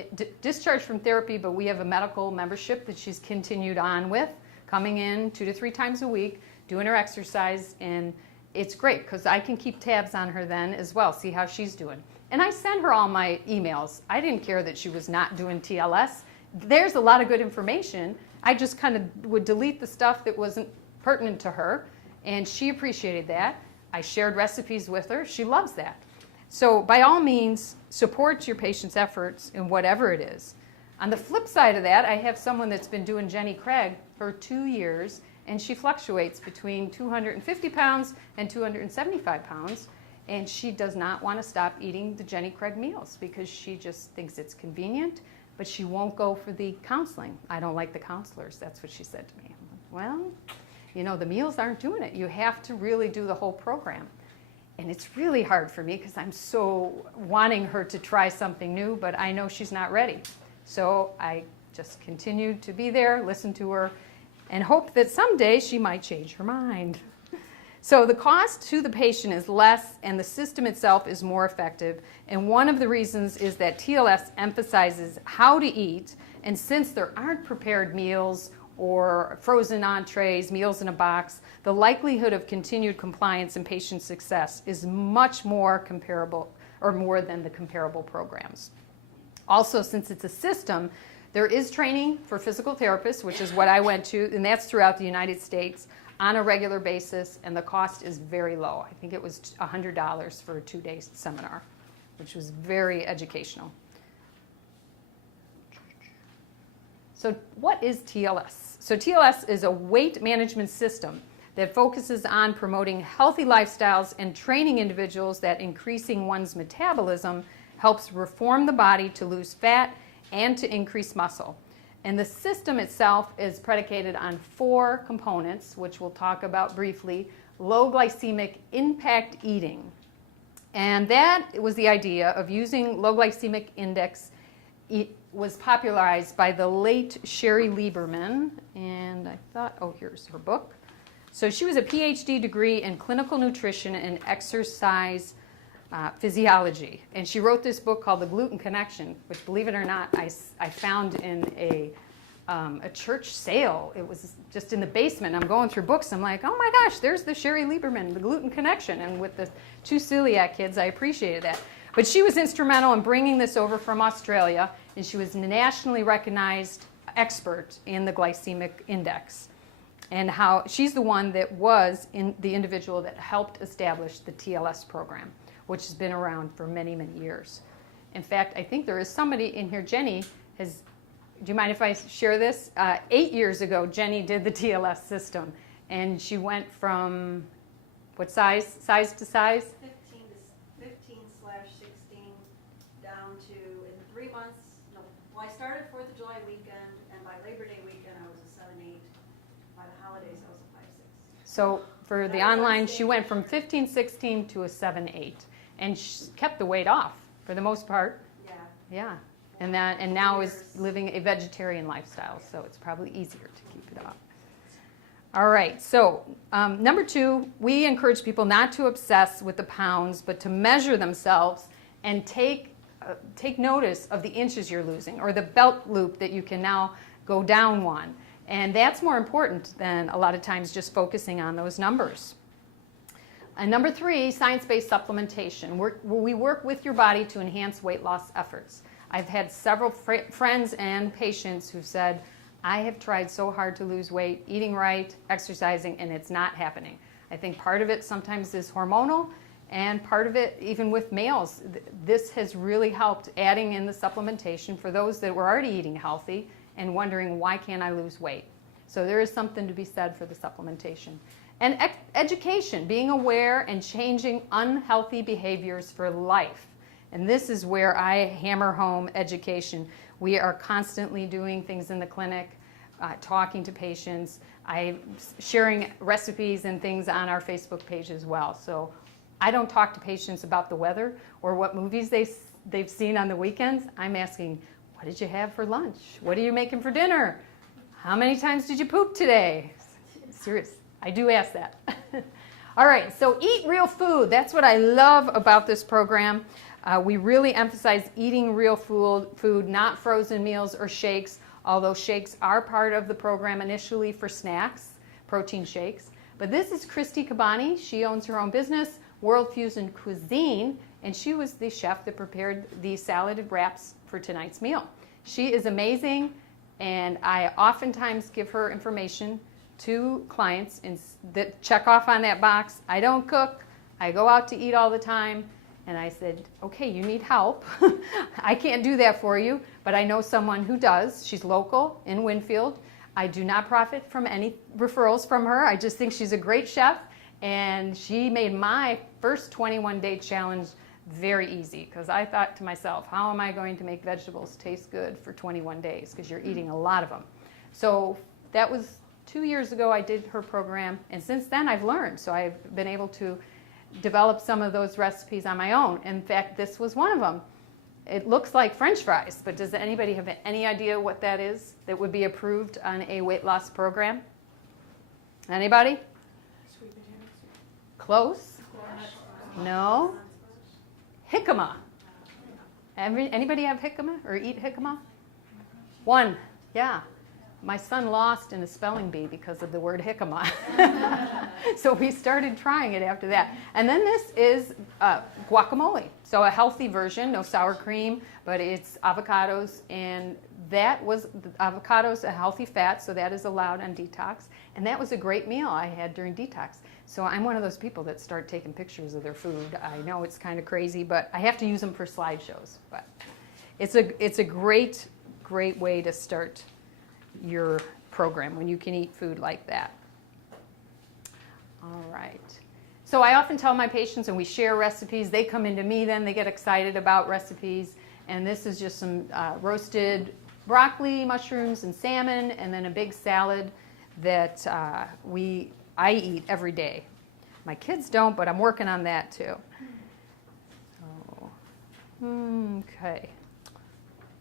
discharged from therapy, but we have a medical membership that she's continued on with, coming in 2 to 3 times a week, doing her exercise, and it's great because I can keep tabs on her then as well, see how she's doing. And I send her all my emails. I didn't care that she was not doing TLS. There's a lot of good information. I just kind of would delete the stuff that wasn't pertinent to her, and she appreciated that. I shared recipes with her. She loves that. So by all means, support your patient's efforts in whatever it is. On the flip side of that, I have someone that's been doing Jenny Craig for 2 years, and she fluctuates between 250 pounds and 275 pounds, and she does not want to stop eating the Jenny Craig meals because she just thinks it's convenient, but she won't go for the counseling. I don't like the counselors. That's what she said to me. Well, you know, the meals aren't doing it. You have to really do the whole program. And it's really hard for me because I'm so wanting her to try something new, but I know she's not ready. So I just continue to be there, listen to her, and hope that someday she might change her mind. So the cost to the patient is less, and the system itself is more effective. And one of the reasons is that TLS emphasizes how to eat, and since there aren't prepared meals or frozen entrees, meals in a box, the likelihood of continued compliance and patient success is much more comparable, or more than the comparable programs. Also, since it's a system, there is training for physical therapists, which is what I went to, and that's throughout the United States on a regular basis, and the cost is very low. I think it was $100 for a 2-day seminar, which was very educational. So what is TLS? So TLS is a weight management system that focuses on promoting healthy lifestyles and training individuals that increasing one's metabolism helps reform the body to lose fat and to increase muscle. And the system itself is predicated on 4 components, which we'll talk about briefly. Low glycemic impact eating. And that was the idea of using low glycemic index. It was popularized by the late Sherry Lieberman, and I thought, oh, here's her book. So she was a PhD degree in clinical nutrition and exercise physiology, and she wrote this book called The Gluten Connection, which, believe it or not, I found in a a church sale. It was just in the basement. I'm going through books. I'm like, oh my gosh, there's the Sherry Lieberman, the Gluten Connection. And with the 2 celiac kids, I appreciated that. But she was instrumental in bringing this over from Australia, and she was a nationally recognized expert in the glycemic index. And how she's the one that was the individual that helped establish the TLS program, which has been around for many, many years. In fact, I think there is somebody in here, Jenny, do you mind if I share this? 8 years ago, Jenny did the TLS system, and she went from, what size to size? 15/16 down to, in 3 months, no, well, I started 4th of July weekend, and by Labor Day weekend, I was a 7/8. By the holidays, I was a 5/6. So for the online, she went from 15/16 to a 7/8, and she kept the weight off for the most part. Yeah. And now is living a vegetarian lifestyle, so it's probably easier to keep it off. All right, so number 2, we encourage people not to obsess with the pounds, but to measure themselves and take notice of the inches you're losing, or the belt loop that you can now go down one. And that's more important than a lot of times just focusing on those numbers. And number 3, science-based supplementation. We work with your body to enhance weight loss efforts. I've had several friends and patients who've said, I have tried so hard to lose weight, eating right, exercising, and it's not happening. I think part of it sometimes is hormonal, and part of it, even with males, this has really helped adding in the supplementation for those that were already eating healthy and wondering, why can't I lose weight? So there is something to be said for the supplementation. And education, being aware and changing unhealthy behaviors for life. And this is where I hammer home education. We are constantly doing things in the clinic, talking to patients. I'm sharing recipes and things on our Facebook page as well. So I don't talk to patients about the weather or what movies they've seen on the weekends. I'm asking, what did you have for lunch? What are you making for dinner? How many times did you poop today? Serious, I do ask that. All right, so eat real food. That's what I love about this program. We really emphasize eating real food, not frozen meals or shakes, although shakes are part of the program initially for snacks, protein shakes. But this is Christy Cabani. She owns her own business, World Fusion Cuisine, and she was the chef that prepared the salad wraps for tonight's meal. She is amazing, and I oftentimes give her information to clients that check off on that box. I don't cook. I go out to eat all the time. And I said, okay, you need help. I can't do that for you, but I know someone who does. She's local in Winfield. I do not profit from any referrals from her. I just think she's a great chef, and she made my first 21-day challenge very easy, because I thought to myself, how am I going to make vegetables taste good for 21 days, because you're eating a lot of them. So that was 2 years ago I did her program, and since then I've learned. So I've been able to develop some of those recipes on my own. In fact, this was one of them. It looks like French fries, but does anybody have any idea what that is that would be approved on a weight loss program? Anybody? Sweet potatoes. Close? No? Jicama. Anybody have jicama or eat jicama? One. Yeah. My son lost in a spelling bee because of the word jicama. So we started trying it after that. And then this is guacamole. So a healthy version, no sour cream, but it's avocados. And that was, avocados, a healthy fat, so that is allowed on detox. And that was a great meal I had during detox. So I'm one of those people that start taking pictures of their food. I know it's kind of crazy, but I have to use them for slideshows. But it's a great, great way to start your program when you can eat food like that. All right. So I often tell my patients, and we share recipes, they come into me then, they get excited about recipes, and this is just some roasted broccoli, mushrooms, and salmon, and then a big salad that I eat every day. My kids don't, but I'm working on that too. Okay.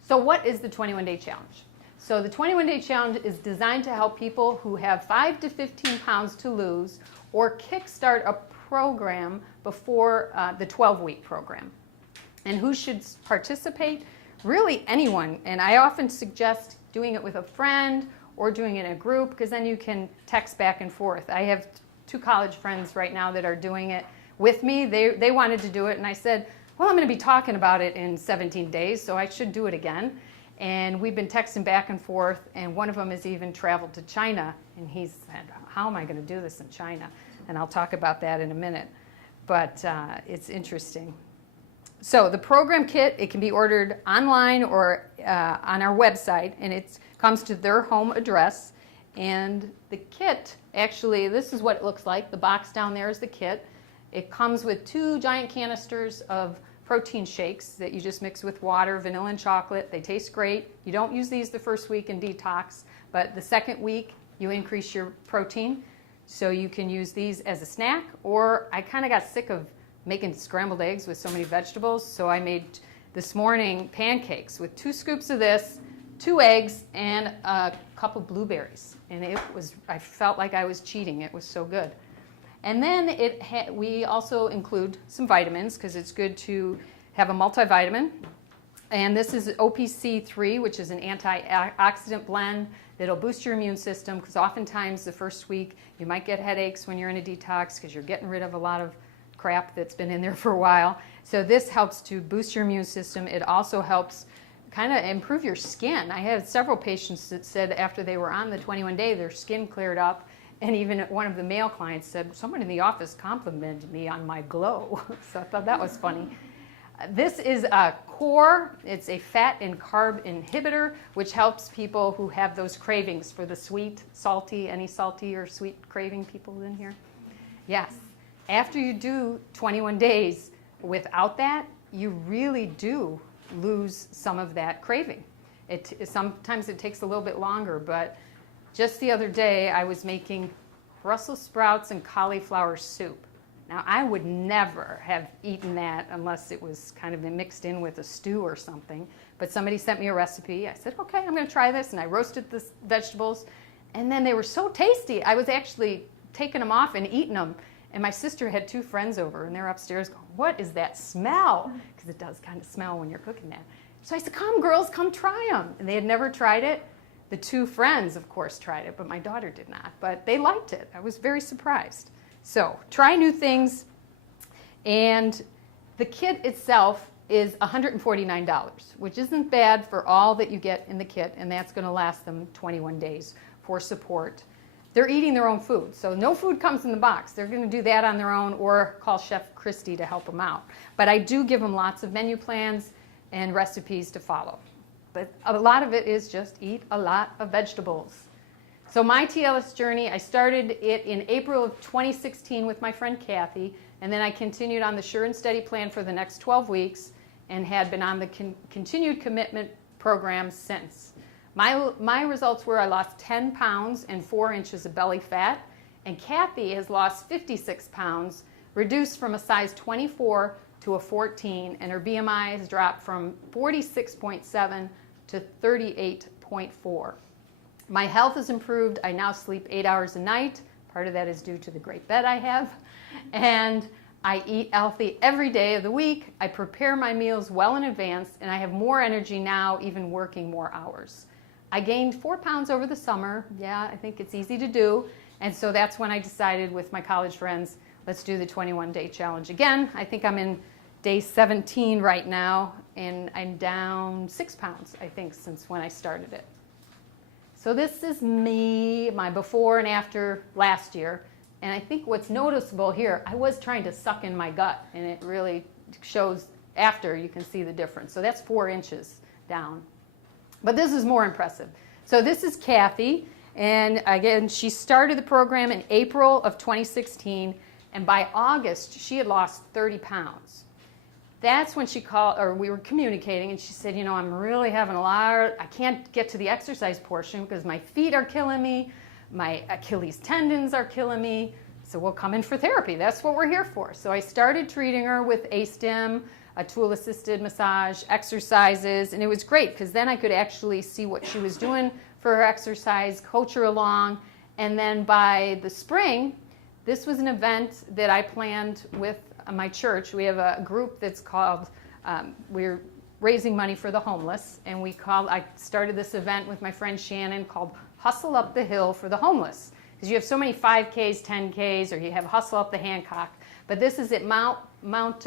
So what is the 21-day challenge? So the 21-day challenge is designed to help people who have 5 to 15 pounds to lose or kickstart a program before the 12-week program. And who should participate? Really anyone. And I often suggest doing it with a friend or doing it in a group, because then you can text back and forth. I have 2 college friends right now that are doing it with me. They wanted to do it, and I said, well, I'm going to be talking about it in 17 days, so I should do it again. And we've been texting back and forth, and one of them has even traveled to China, and he said, how am I going to do this in China? And I'll talk about that in a minute. But it's interesting. So the program kit, it can be ordered online or on our website, and it comes to their home address. And the kit, actually, this is what it looks like. The box down there is the kit. It comes with 2 giant canisters of protein shakes that you just mix with water, vanilla, and chocolate. They taste great. You don't use these the first week in detox, but the second week you increase your protein. So you can use these as a snack, or I kind of got sick of making scrambled eggs with so many vegetables, so I made this morning pancakes with 2 scoops of this, 2 eggs, and a cup of blueberries. And I felt like I was cheating. It was so good. And then we also include some vitamins, because it's good to have a multivitamin. And this is OPC3, which is an antioxidant blend that'll boost your immune system, because oftentimes the first week you might get headaches when you're in a detox because you're getting rid of a lot of crap that's been in there for a while. So this helps to boost your immune system. It also helps kind of improve your skin. I had several patients that said after they were on the 21-day, their skin cleared up. And even one of the male clients said, someone in the office complimented me on my glow. So I thought that was funny. This is a core. It's a fat and carb inhibitor, which helps people who have those cravings for the sweet, salty. Any salty or sweet craving people in here? Yes. After you do 21 days without that, you really do lose some of that craving. Sometimes it takes a little bit longer, but just the other day, I was making Brussels sprouts and cauliflower soup. Now, I would never have eaten that unless it was kind of mixed in with a stew or something. But somebody sent me a recipe. I said, okay, I'm going to try this. And I roasted the vegetables. And then they were so tasty. I was actually taking them off and eating them. And my sister had 2 friends over, and they're upstairs going, what is that smell? Because it does kind of smell when you're cooking that. So I said, come, girls, come try them. And they had never tried it. The 2 friends, of course, tried it, but my daughter did not. But they liked it. I was very surprised. So try new things. And the kit itself is $149, which isn't bad for all that you get in the kit, and that's going to last them 21 days for support. They're eating their own food, so no food comes in the box. They're going to do that on their own or call Chef Christy to help them out. But I do give them lots of menu plans and recipes to follow. But a lot of it is just eat a lot of vegetables. So my TLS journey, I started it in April of 2016 with my friend Kathy, and then I continued on the Sure and Steady plan for the next 12 weeks and had been on the continued commitment program since. My results were I lost 10 pounds and 4 inches of belly fat, and Kathy has lost 56 pounds, reduced from a size 24 to a 14, and her BMI has dropped from 46.7 to 38.4. My health has improved. I now sleep 8 hours a night. Part of that is due to the great bed I have. And I eat healthy every day of the week. I prepare my meals well in advance, and I have more energy now, even working more hours. I gained 4 pounds over the summer. Yeah, I think it's easy to do. And so that's when I decided with my college friends, let's do the 21-day challenge again. I think I'm in day 17 right now, and I'm down 6 pounds, I think, since when I started it. So this is me, my before and after last year. And I think what's noticeable here, I was trying to suck in my gut, and it really shows after you can see the difference. So that's 4 inches down. But this is more impressive. So this is Kathy, and again, she started the program in April of 2016, and by August, she had lost 30 pounds. That's when she called, or we were communicating, and she said, you know, I'm really having a lot, I can't get to the exercise portion because my feet are killing me, my Achilles tendons are killing me, so we'll come in for therapy. That's what we're here for. So I started treating her with A-Stim, a tool-assisted massage, exercises, and it was great because then I could actually see what she was doing for her exercise, coach her along, and then by the spring, this was an event that I planned with my church. We have a group that's called, we're raising money for the homeless, and I started this event with my friend Shannon called Hustle Up the Hill for the Homeless, because you have so many 5Ks, 10Ks, or you have Hustle Up the Hancock, but this is at Mount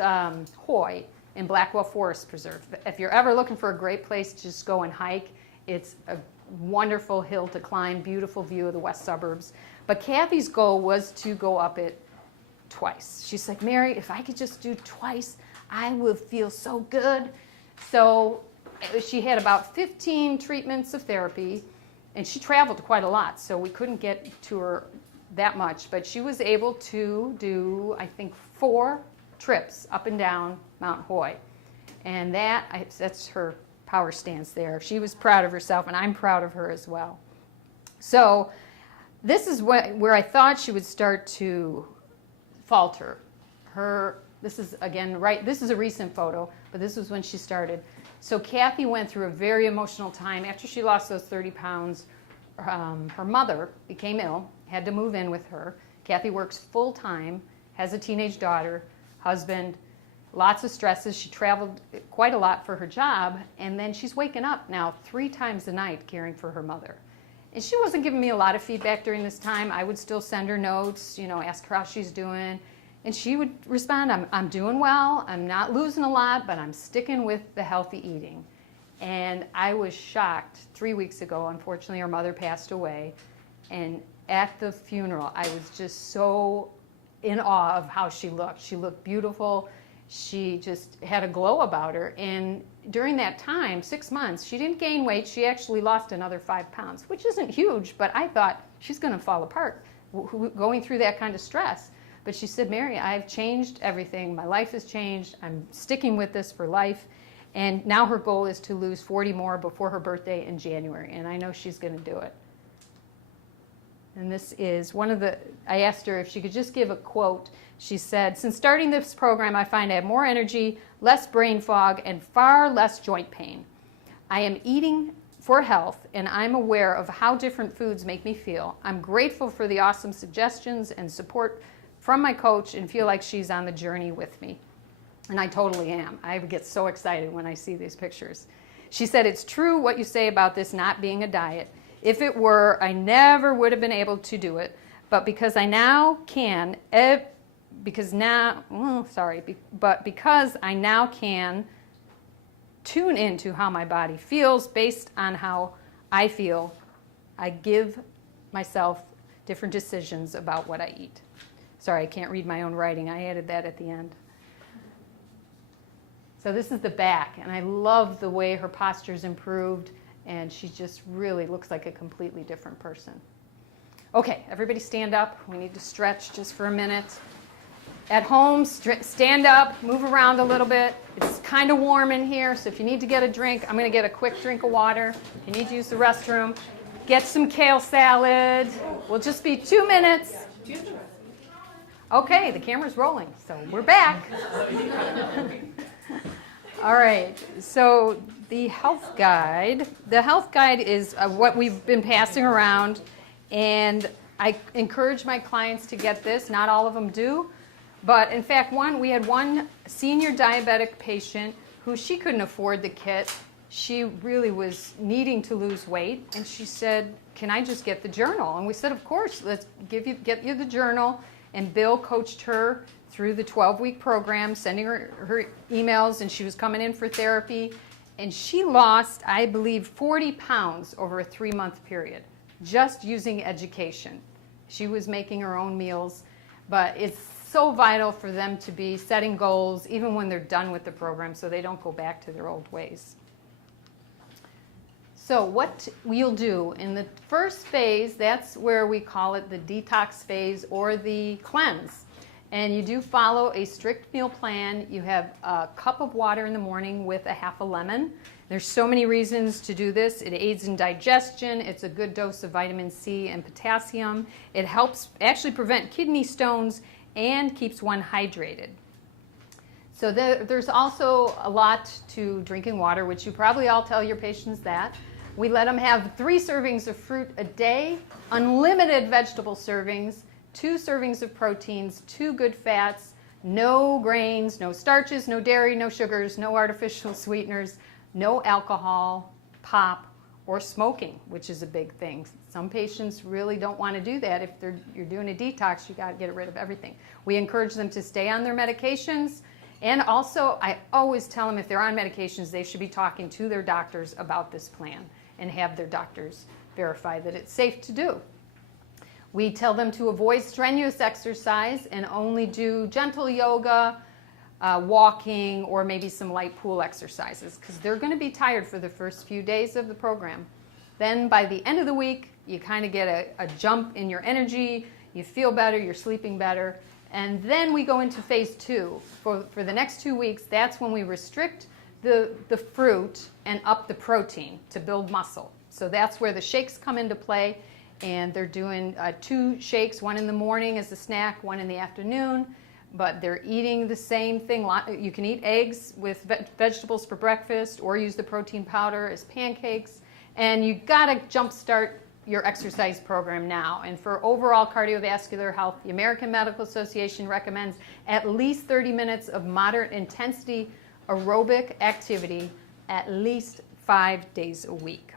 Hoy in Blackwell Forest Preserve. If you're ever looking for a great place to just go and hike, it's a wonderful hill to climb, beautiful view of the west suburbs. But Kathy's goal was to go up it twice. She's like, Mary, if I could just do twice, I would feel so good. So she had about 15 treatments of therapy, and she traveled quite a lot, so we couldn't get to her that much. But she was able to do, I think, 4 trips up and down Mount Hoy. And that's her power stance there. She was proud of herself, and I'm proud of her as well. So this is where I thought she would start to falter. This is a recent photo, but this was when she started. So Kathy went through a very emotional time. After she lost those 30 pounds, her mother became ill, had to move in with her. Kathy works full-time, has a teenage daughter, husband, lots of stresses. She traveled quite a lot for her job, and then she's waking up now 3 times a night caring for her mother. And she wasn't giving me a lot of feedback during this time. I would still send her notes, ask her how she's doing. And she would respond, I'm doing well, I'm not losing a lot, but I'm sticking with the healthy eating. And I was shocked 3 weeks ago. Unfortunately, her mother passed away. And at the funeral, I was just so in awe of how she looked. She looked beautiful. She just had a glow about her. And during that time, 6 months, she didn't gain weight. She actually lost another 5 pounds, which isn't huge, but I thought she's going to fall apart going through that kind of stress. But she said, Mary, I've changed everything. My life has changed. I'm sticking with this for life. And now her goal is to lose 40 more before her birthday in January. And I know she's going to do it. And this is I asked her if she could just give a quote. She said, since starting this program, I find I have more energy, less brain fog, and far less joint pain. I am eating for health, and I'm aware of how different foods make me feel. I'm grateful for the awesome suggestions and support from my coach and feel like she's on the journey with me. And I totally am. I get so excited when I see these pictures. She said, it's true what you say about this not being a diet. If it were, I never would have been able to do it. But because I now can, because I now can tune into how my body feels based on how I feel, I give myself different decisions about what I eat. Sorry, I can't read my own writing. I added that at the end. So this is the back, and I love the way her posture's improved, and she just really looks like a completely different person. Okay, everybody stand up. We need to stretch just for a minute. At home, stand up, move around a little bit. It's kind of warm in here, so if you need to get a drink, I'm going to get a quick drink of water. If you need to use the restroom, get some kale salad. We'll just be 2 minutes. Okay, the camera's rolling, so we're back. All right, so the health guide. The health guide is what we've been passing around, and I encourage my clients to get this. Not all of them do, but in fact, we had one senior diabetic patient who she couldn't afford the kit. She really was needing to lose weight, and she said, can I just get the journal? And we said, of course, let's get you the journal. And Bill coached her through the 12-week program, sending her emails, and she was coming in for therapy. And she lost, I believe, 40 pounds over a 3-month period, just using education. She was making her own meals, but it's so vital for them to be setting goals, even when they're done with the program, so they don't go back to their old ways. So what we'll do in the first phase, that's where we call it the detox phase or the cleanse. And you do follow a strict meal plan. You have a cup of water in the morning with a half a lemon. There's so many reasons to do this. It aids in digestion. It's a good dose of vitamin C and potassium. It helps actually prevent kidney stones and keeps one hydrated. So there's also a lot to drinking water, which you probably all tell your patients that. We let them have 3 servings of fruit a day, unlimited vegetable servings, 2 servings of proteins, 2 good fats, No grains, no starches, no dairy, no sugars, no artificial sweeteners, no alcohol, pop, or smoking, which is a big thing. Some patients really don't want to do that. If you're doing a detox, you got to get rid of everything. We encourage them to stay on their medications. And also, I always tell them if they're on medications, they should be talking to their doctors about this plan and have their doctors verify that it's safe to do. We tell them to avoid strenuous exercise and only do gentle yoga, walking, or maybe some light pool exercises because they're going to be tired for the first few days of the program. Then by the end of the week, you kind of get a jump in your energy, you feel better, you're sleeping better, and then we go into phase 2. For the next 2 weeks, that's when we restrict the fruit and up the protein to build muscle. So that's where the shakes come into play, and they're doing 2 shakes, one in the morning as a snack, one in the afternoon, but they're eating the same thing. You can eat eggs with vegetables for breakfast or use the protein powder as pancakes, and you got to jumpstart your exercise program now. And for overall cardiovascular health, the American Medical Association recommends at least 30 minutes of moderate intensity aerobic activity at least 5 days a week.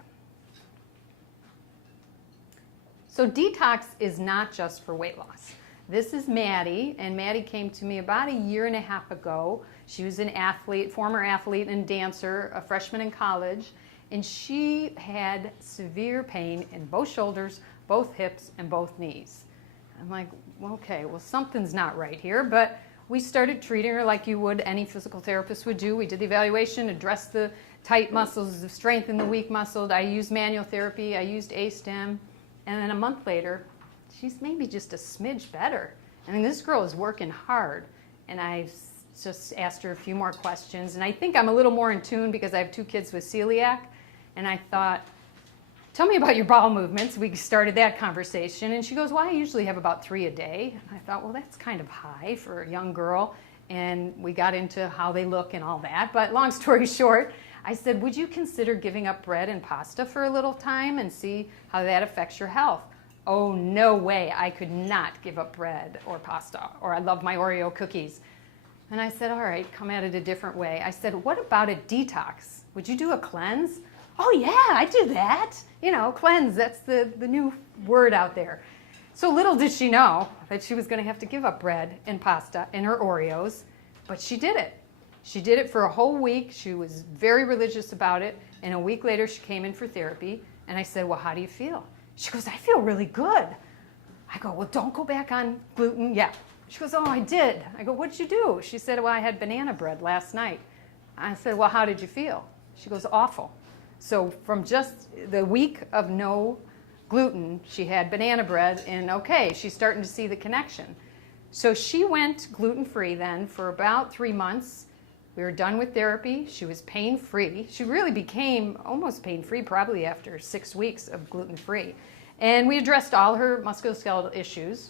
So detox is not just for weight loss. This is Maddie, and Maddie came to me about 1.5 years ago. She was an athlete, former athlete and dancer, a freshman in college, and she had severe pain in both shoulders, both hips, and both knees. I'm like, well, okay, well, something's not right here, but we started treating her like you would any physical therapist would do. We did the evaluation, addressed the tight muscles, the strength and the weak muscles. I used manual therapy, I used A-stem, and then a month later, she's maybe just a smidge better. I mean, this girl is working hard, and I just asked her a few more questions, and I think I'm a little more in tune because I have 2 kids with celiac, and I thought, tell me about your bowel movements. We started that conversation, and she goes, well, I usually have about 3 a day. And I thought, well, that's kind of high for a young girl, and we got into how they look and all that, but long story short, I said, would you consider giving up bread and pasta for a little time and see how that affects your health? Oh, no way. I could not give up bread or pasta, or I love my Oreo cookies. And I said, all right, come at it a different way. I said, what about a detox? Would you do a cleanse? Oh, yeah, I do that. You know, cleanse, that's the new word out there. So little did she know that she was going to have to give up bread and pasta and her Oreos, but she did it. She did it for a whole week. She was very religious about it, and a week later she came in for therapy, and I said, well, how do you feel? She goes, I feel really good. I go, well, don't go back on gluten yet. She goes, oh, I did. I go, what'd you do? She said, well, I had banana bread last night. I said, well, how did you feel? She goes, awful. So from just the week of no gluten, she had banana bread, and okay, she's starting to see the connection. So she went gluten-free then for about 3 months. We were done with therapy. She was pain-free. She really became almost pain-free probably after 6 weeks of gluten-free. And we addressed all her musculoskeletal issues.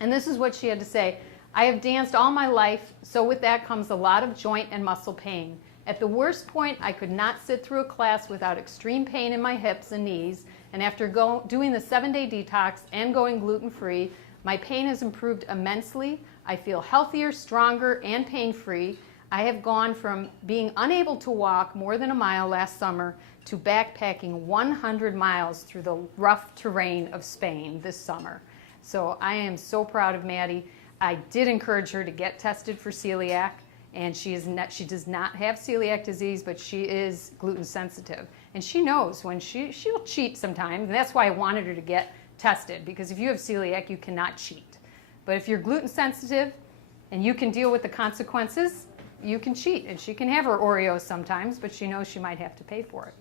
And this is what she had to say. I have danced all my life, so with that comes a lot of joint and muscle pain. At the worst point, I could not sit through a class without extreme pain in my hips and knees. And after doing the 7-day detox and going gluten-free, my pain has improved immensely. I feel healthier, stronger, and pain-free. I have gone from being unable to walk more than a mile last summer to backpacking 100 miles through the rough terrain of Spain this summer. So I am so proud of Maddie. I did encourage her to get tested for celiac, and she does not have celiac disease, but she is gluten sensitive. And she knows when she'll cheat sometimes, and that's why I wanted her to get tested, because if you have celiac, you cannot cheat. But if you're gluten sensitive and you can deal with the consequences, you can cheat, and she can have her Oreos sometimes, but she knows she might have to pay for it.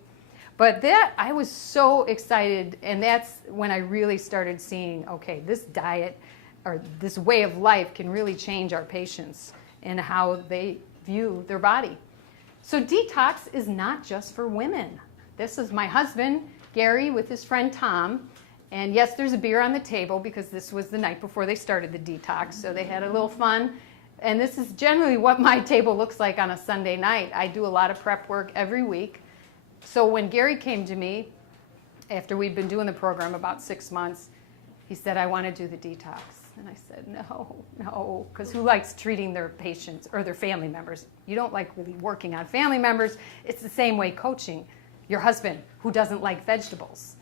But that, I was so excited, and that's when I really started seeing, okay, this diet or this way of life can really change our patients and how they view their body. So detox is not just for women. This is my husband, Gary, with his friend Tom, and yes, there's a beer on the table because this was the night before they started the detox, so they had a little fun. And this is generally what my table looks like on a Sunday night. I do a lot of prep work every week. So when Gary came to me, after we'd been doing the program about 6 months, he said, I want to do the detox. And I said, no, because who likes treating their patients or their family members? You don't like really working on family members. It's the same way coaching your husband who doesn't like vegetables.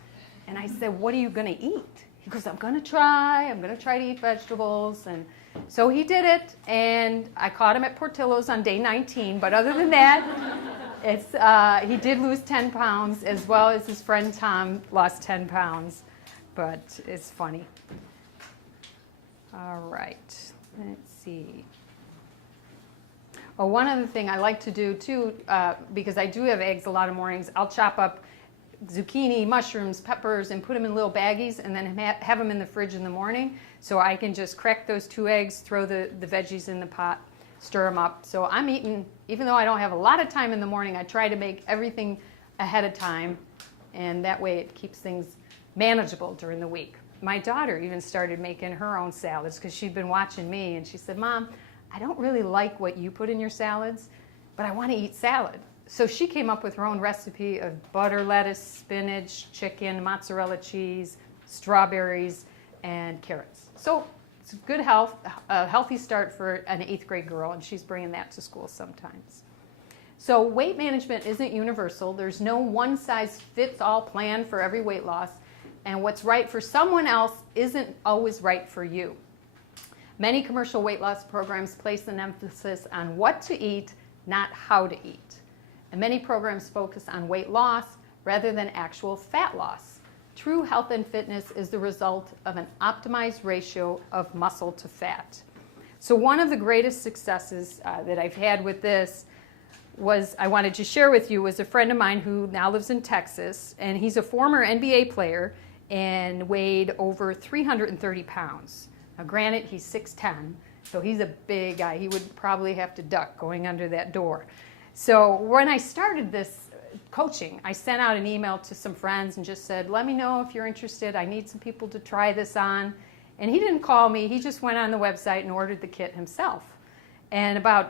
And I said, what are you going to eat? He goes, I'm going to try to eat vegetables. And so he did it, and I caught him at Portillo's on day 19. But other than that, he did lose 10 pounds, as well as his friend Tom lost 10 pounds. But it's funny. All right, let's see. Oh, one other thing I like to do too, because I do have eggs a lot of mornings, I'll chop up zucchini, mushrooms, peppers, and put them in little baggies, and then have them in the fridge in the morning, so I can just crack those 2 eggs, throw the veggies in the pot, stir them up. So I'm eating, even though I don't have a lot of time in the morning, I try to make everything ahead of time, and that way it keeps things manageable during the week. My daughter even started making her own salads because she'd been watching me, and she said, Mom, I don't really like what you put in your salads, but I want to eat salad. So she came up with her own recipe of butter, lettuce, spinach, chicken, mozzarella cheese, strawberries, and carrots. So it's good health, a healthy start for an 8th grade girl, and she's bringing that to school sometimes. So weight management isn't universal. There's no one-size-fits-all plan for every weight loss, and what's right for someone else isn't always right for you. Many commercial weight loss programs place an emphasis on what to eat, not how to eat. And many programs focus on weight loss rather than actual fat loss. True health and fitness is the result of an optimized ratio of muscle to fat. So one of the greatest successes that I've had with this I wanted to share with you, was a friend of mine who now lives in Texas, and he's a former NBA player and weighed over 330 pounds. Now granted, he's 6'10", so he's a big guy. He would probably have to duck going under that door. So when I started this coaching, I sent out an email to some friends and just said, let me know if you're interested. I need some people to try this on. And he didn't call me. He just went on the website and ordered the kit himself. And I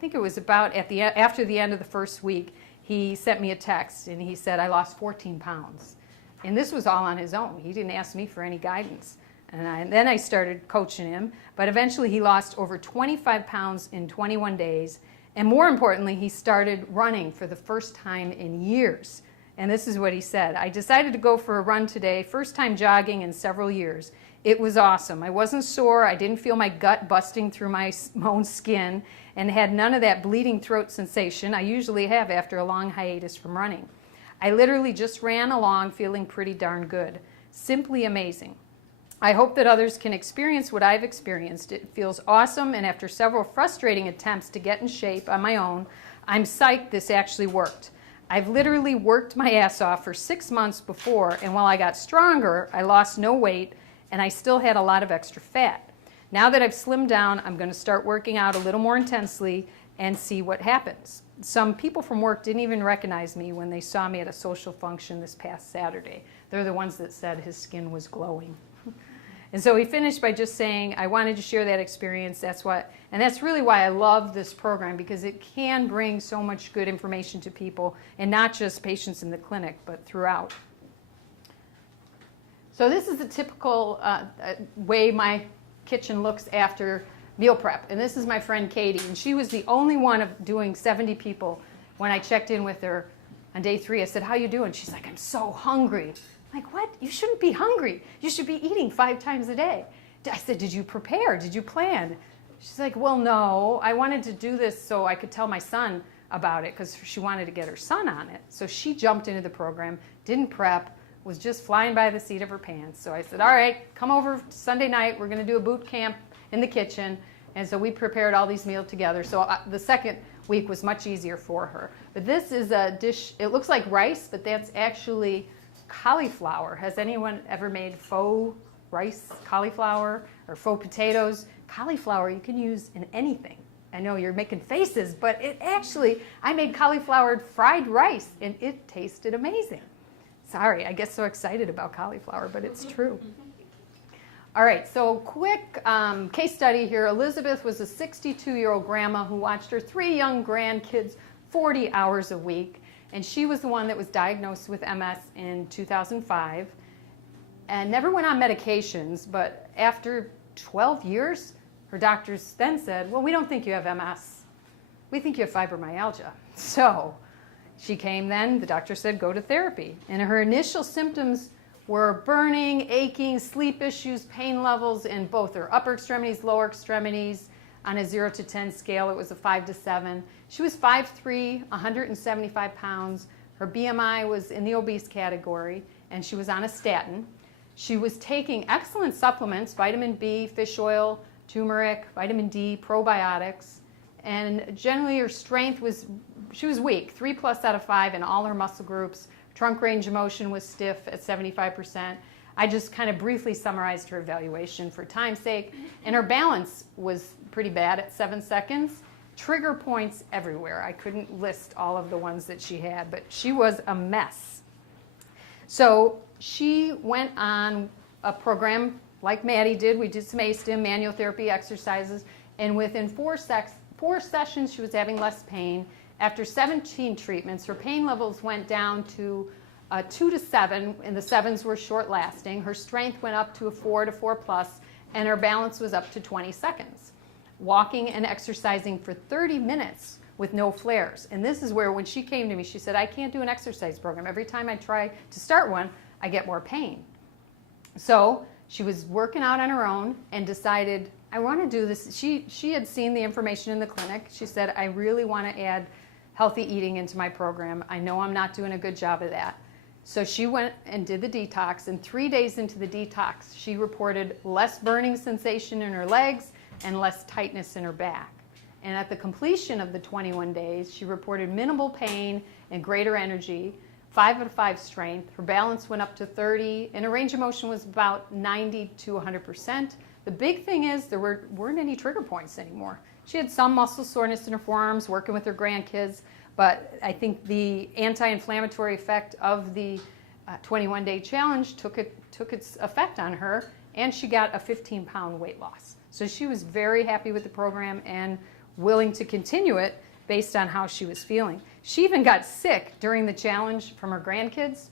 think it was after the end of the first week, he sent me a text and he said, I lost 14 pounds. And this was all on his own. He didn't ask me for any guidance. And then I started coaching him. But eventually he lost over 25 pounds in 21 days. And more importantly, he started running for the first time in years. And this is what he said. I decided to go for a run today, first time jogging in several years. It was awesome. I wasn't sore. I didn't feel my gut busting through my own skin and had none of that bleeding throat sensation I usually have after a long hiatus from running. I literally just ran along feeling pretty darn good. Simply amazing. I hope that others can experience what I've experienced. It feels awesome, and after several frustrating attempts to get in shape on my own, I'm psyched this actually worked. I've literally worked my ass off for 6 months before, and while I got stronger, I lost no weight, and I still had a lot of extra fat. Now that I've slimmed down, I'm going to start working out a little more intensely and see what happens. Some people from work didn't even recognize me when they saw me at a social function this past Saturday. They're the ones that said his skin was glowing. And so he finished by just saying, I wanted to share that experience. And that's really why I love this program, because it can bring so much good information to people, and not just patients in the clinic, but throughout. So this is the typical way my kitchen looks after meal prep. And this is my friend Katie, and she was the only one of doing 70 people. When I checked in with her on day 3, I said, how you doing? She's like, I'm so hungry. Like, what? You shouldn't be hungry. You should be eating 5 times a day. I said, did you prepare? Did you plan? She's like, well, no. I wanted to do this so I could tell my son about it, because she wanted to get her son on it. So she jumped into the program, didn't prep, was just flying by the seat of her pants. So I said, all right, come over Sunday night. We're going to do a boot camp in the kitchen. And so we prepared all these meals together. So the second week was much easier for her. But this is a dish. It looks like rice, but that's actually cauliflower. Has anyone ever made faux rice cauliflower or faux potatoes? Cauliflower you can use in anything. I know you're making faces, but I made cauliflower fried rice, and it tasted amazing. Sorry, I get so excited about cauliflower, but it's true. All right, so quick case study here. Elizabeth was a 62-year-old grandma who watched her 3 young grandkids 40 hours a week. And she was the one that was diagnosed with MS in 2005 and never went on medications. But after 12 years? Her doctors then said, well, we don't think you have MS. We think you have fibromyalgia. So she came then, the doctor said, go to therapy. And her initial symptoms were burning, aching, sleep issues, pain levels in both her upper extremities, lower extremities. On a 0 to 10 scale, it was a 5 to 7. She was 5'3", 175 pounds. Her BMI was in the obese category, and she was on a statin. She was taking excellent supplements, vitamin B, fish oil, turmeric, vitamin D, probiotics, and generally her strength was, she was weak, 3+ out of 5 in all her muscle groups. Trunk range of motion was stiff at 75%. I just kind of briefly summarized her evaluation for time's sake, and her balance was pretty bad at 7 seconds. Trigger points everywhere. I couldn't list all of the ones that she had, but she was a mess. So she went on a program like Maddie did. We did some ASTIM, manual therapy exercises, and within 4 sessions, she was having less pain. After 17 treatments, her pain levels went down to 2 to 7, and the 7s were short-lasting. Her strength went up to a 4 to 4+, and her balance was up to 20 seconds. Walking and exercising for 30 minutes with no flares. And this is where, when she came to me, she said, I can't do an exercise program. Every time I try to start one, I get more pain. So she was working out on her own and decided, I want to do this. She had seen the information in the clinic. She said, I really want to add healthy eating into my program. I know I'm not doing a good job of that. So she went and did the detox, and 3 days into the detox, she reported less burning sensation in her legs and less tightness in her back. And at the completion of the 21 days, she reported minimal pain and greater energy, 5 out of 5 strength. Her balance went up to 30, and her range of motion was about 90 to 100%. The big thing is there weren't any trigger points anymore. She had some muscle soreness in her forearms, working with her grandkids, but I think the anti-inflammatory effect of the 21-day challenge took its effect on her, and she got a 15-pound weight loss. So she was very happy with the program and willing to continue it based on how she was feeling. She even got sick during the challenge from her grandkids,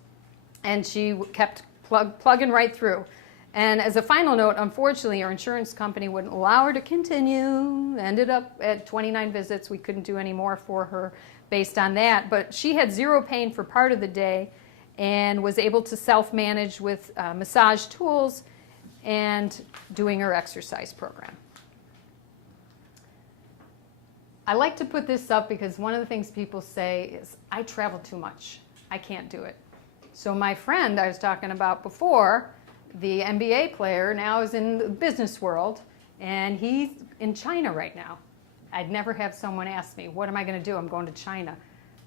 and she kept plugging right through. And as a final note, unfortunately, her insurance company wouldn't allow her to continue. Ended up at 29 visits. We couldn't do any more for her based on that. But she had zero pain for part of the day and was able to self-manage with massage tools and doing her exercise program. I like to put this up because one of the things people say is, I travel too much. I can't do it. So my friend I was talking about before, the NBA player, now is in the business world, and he's in China right now. I'd never have someone ask me, what am I going to do? I'm going to China.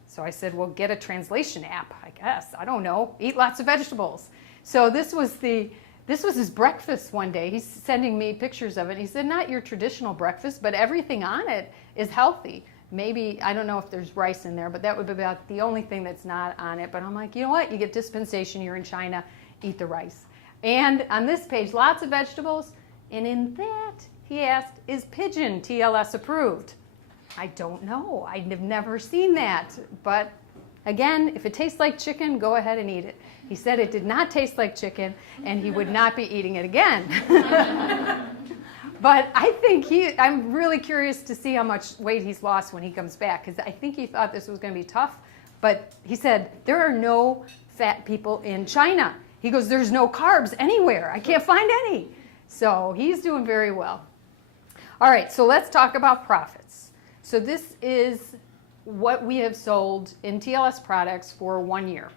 So I said, well, get a translation app, I guess. I don't know. Eat lots of vegetables. So this was his breakfast one day. He's sending me pictures of it. He said, not your traditional breakfast, but everything on it is healthy. Maybe, I don't know if there's rice in there, but that would be about the only thing that's not on it. But I'm like, you know what? You get dispensation. You're in China. Eat the rice. And on this page, lots of vegetables. And in that, he asked, is pigeon TLS approved? I don't know. I've never seen that. But again, if it tastes like chicken, go ahead and eat it. He said it did not taste like chicken, and he would not be eating it again. But I think I'm really curious to see how much weight he's lost when he comes back, because I think he thought this was going to be tough. But he said, there are no fat people in China. He goes, there's no carbs anywhere. I can't find any. So he's doing very well. All right, so let's talk about profits. So this is what we have sold in TLS products for 1 year.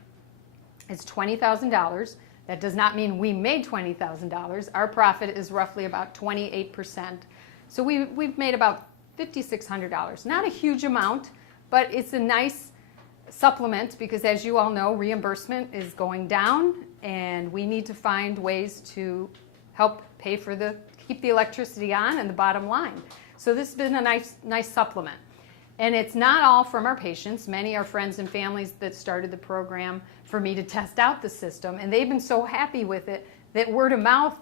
It's $20,000. That does not mean we made $20,000. Our profit is roughly about 28%. So we've made about $5,600. Not a huge amount, but it's a nice supplement because, as you all know, reimbursement is going down, and we need to find ways to help pay for keep the electricity on and the bottom line. So this has been a nice supplement. And it's not all from our patients. Many are friends and families that started the program for me to test out the system, and they've been so happy with it that word of mouth,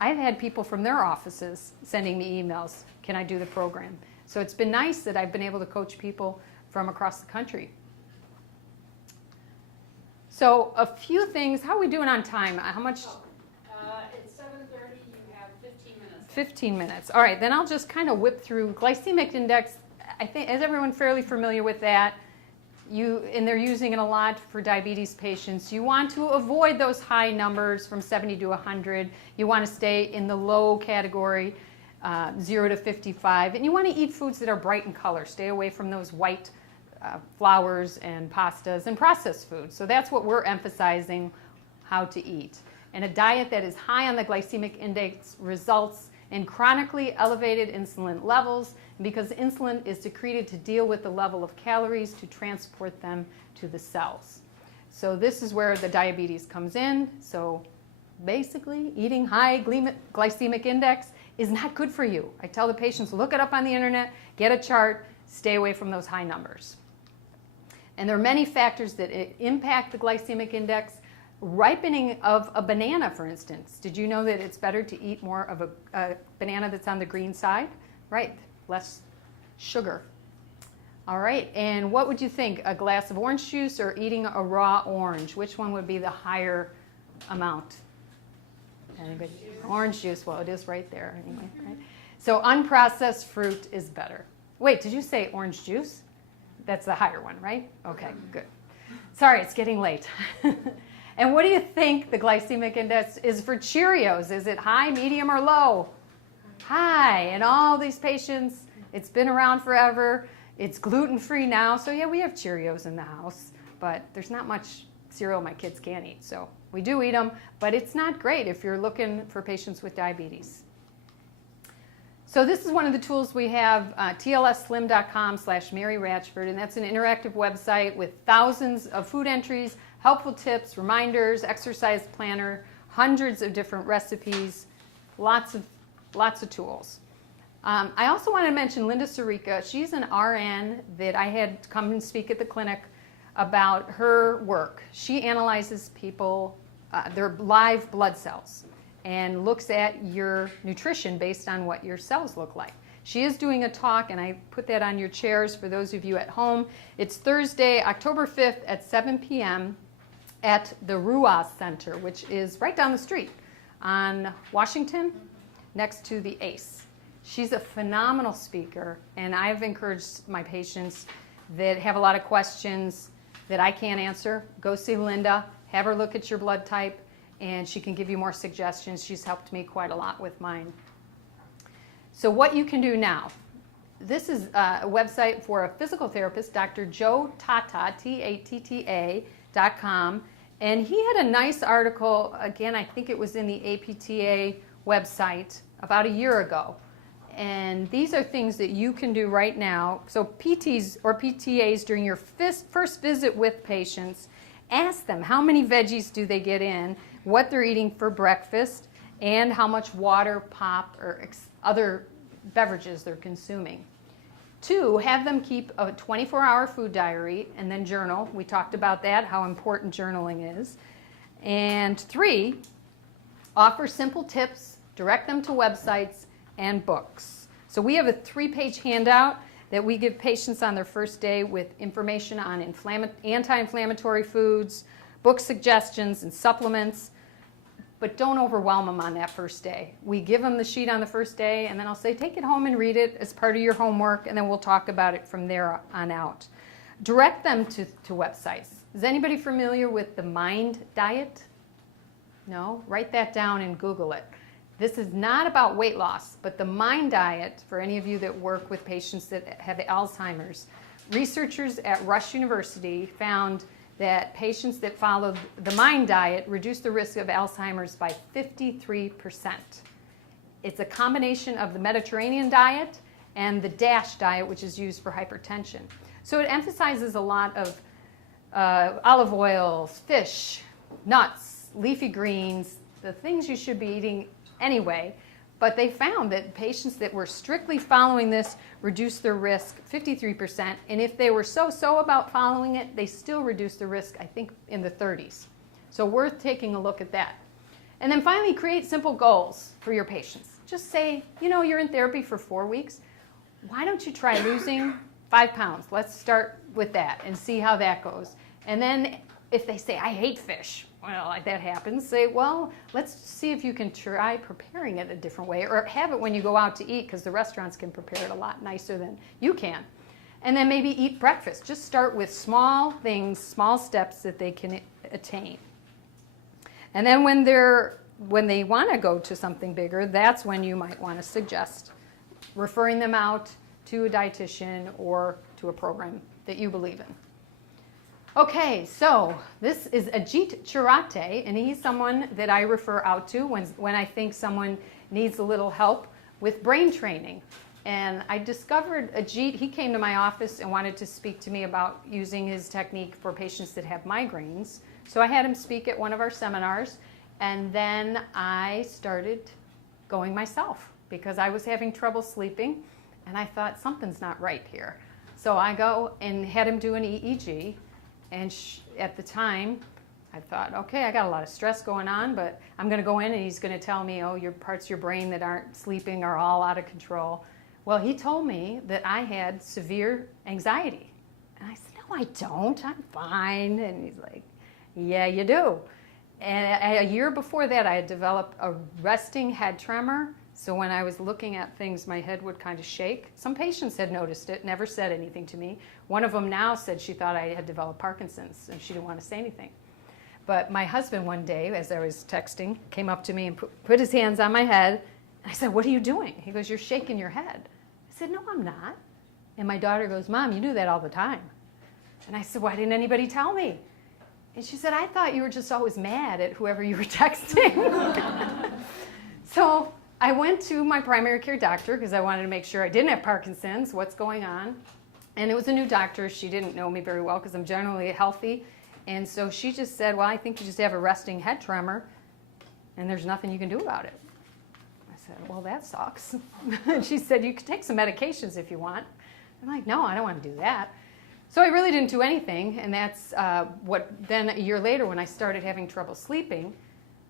I've had people from their offices sending me emails, can I do the program? So it's been nice that I've been able to coach people from across the country. So a few things, how are we doing on time? How much? It's 7:30, you have 15 minutes. 15 minutes. All right, then I'll just kind of whip through glycemic index. I think, is everyone fairly familiar with that? And they're using it a lot for diabetes patients. You want to avoid those high numbers from 70 to 100. You want to stay in the low category, 0 to 55. And you want to eat foods that are bright in color. Stay away from those white flours and pastas and processed foods. So that's what we're emphasizing how to eat. And a diet that is high on the glycemic index results in chronically elevated insulin levels, because insulin is secreted to deal with the level of calories to transport them to the cells. So this is where the diabetes comes in. So basically, eating high glycemic index is not good for you. I tell the patients, look it up on the internet, get a chart, stay away from those high numbers. And there are many factors that impact the glycemic index. Ripening of a banana, for instance. Did you know that it's better to eat more of a banana that's on the green side? Right, less sugar. All right, and what would you think? A glass of orange juice or eating a raw orange? Which one would be the higher amount? Anybody? Orange juice, well, it is right there anyway, right? So unprocessed fruit is better. Wait, did you say orange juice? That's the higher one, right? Okay, good. Sorry, it's getting late. And what do you think the glycemic index is for Cheerios? Is it high, medium, or low? High. And all these patients, it's been around forever. It's gluten-free now. So yeah, we have Cheerios in the house, but there's not much cereal my kids can't eat. So we do eat them, but it's not great if you're looking for patients with diabetes. So this is one of the tools we have, tlsslim.com/Mary Rachfod, and that's an interactive website with thousands of food entries, helpful tips, reminders, exercise planner, hundreds of different recipes, lots of tools. I also want to mention Linda Sirica. She's an RN that I had come and speak at the clinic about her work. She analyzes people, their live blood cells, and looks at your nutrition based on what your cells look like. She is doing a talk, and I put that on your chairs for those of you at home. It's Thursday, October 5th at 7 p.m. at the Ruas Center, which is right down the street on Washington, next to the ACE. She's a phenomenal speaker, and I've encouraged my patients that have a lot of questions that I can't answer, go see Linda, have her look at your blood type, and she can give you more suggestions. She's helped me quite a lot with mine. So what you can do now, this is a website for a physical therapist, Dr. Joe Tatta, TATTA.com, and he had a nice article, again, I think it was in the APTA website about a year ago. And these are things that you can do right now. So PTs or PTAs during your first visit with patients, ask them how many veggies do they get in, what they're eating for breakfast, and how much water, pop, or other beverages they're consuming. 2, have them keep a 24-hour food diary and then journal. We talked about that, how important journaling is. And 3, offer simple tips, direct them to websites and books. So we have a 3-page handout that we give patients on their first day with information on anti-inflammatory foods, book suggestions, and supplements. But don't overwhelm them on that first day. We give them the sheet on the first day, and then I'll say, take it home and read it as part of your homework, and then we'll talk about it from there on out. Direct them to websites. Is anybody familiar with the MIND diet? No? Write that down and Google it. This is not about weight loss, but the MIND diet, for any of you that work with patients that have Alzheimer's, researchers at Rush University found that patients that followed the MIND diet reduced the risk of Alzheimer's by 53%. It's a combination of the Mediterranean diet and the DASH diet, which is used for hypertension. So it emphasizes a lot of olive oils, fish, nuts, leafy greens, the things you should be eating anyway. But they found that patients that were strictly following this reduced their risk 53%. And if they were so-so about following it, they still reduced the risk, I think, in the 30s. So worth taking a look at that. And then finally, create simple goals for your patients. Just say, you know, you're in therapy for 4 weeks. Why don't you try losing 5 pounds? Let's start with that and see how that goes. And then if they say, I hate fish, well, that happens, say, well, let's see if you can try preparing it a different way, or have it when you go out to eat, because the restaurants can prepare it a lot nicer than you can. And then maybe eat breakfast. Just start with small things, small steps that they can attain. And then when they want to go to something bigger, that's when you might want to suggest referring them out to a dietitian or to a program that you believe in. Okay, so this is Ajit Chirate, and he's someone that I refer out to when I think someone needs a little help with brain training. And I discovered Ajit, he came to my office and wanted to speak to me about using his technique for patients that have migraines. So I had him speak at one of our seminars, and then I started going myself because I was having trouble sleeping, and I thought something's not right here. So I go and had him do an EEG. And at the time, I thought, okay, I got a lot of stress going on, but I'm going to go in and he's going to tell me, oh, your parts of your brain that aren't sleeping are all out of control. Well, he told me that I had severe anxiety. And I said, no, I don't. I'm fine. And he's like, yeah, you do. And a year before that, I had developed a resting head tremor. So when I was looking at things, my head would kind of shake. Some patients had noticed it, never said anything to me. One of them now said she thought I had developed Parkinson's, and she didn't want to say anything. But my husband one day, as I was texting, came up to me and put his hands on my head. And I said, what are you doing? He goes, you're shaking your head. I said, no, I'm not. And my daughter goes, Mom, you do that all the time. And I said, why didn't anybody tell me? And she said, I thought you were just always mad at whoever you were texting. So I went to my primary care doctor because I wanted to make sure I didn't have Parkinson's, what's going on. And it was a new doctor. She didn't know me very well because I'm generally healthy. And so she just said, well, I think you just have a resting head tremor, and there's nothing you can do about it. I said, well, that sucks. And she said, you could take some medications if you want. I'm like, no, I don't want to do that. So I really didn't do anything, and that's then a year later when I started having trouble sleeping,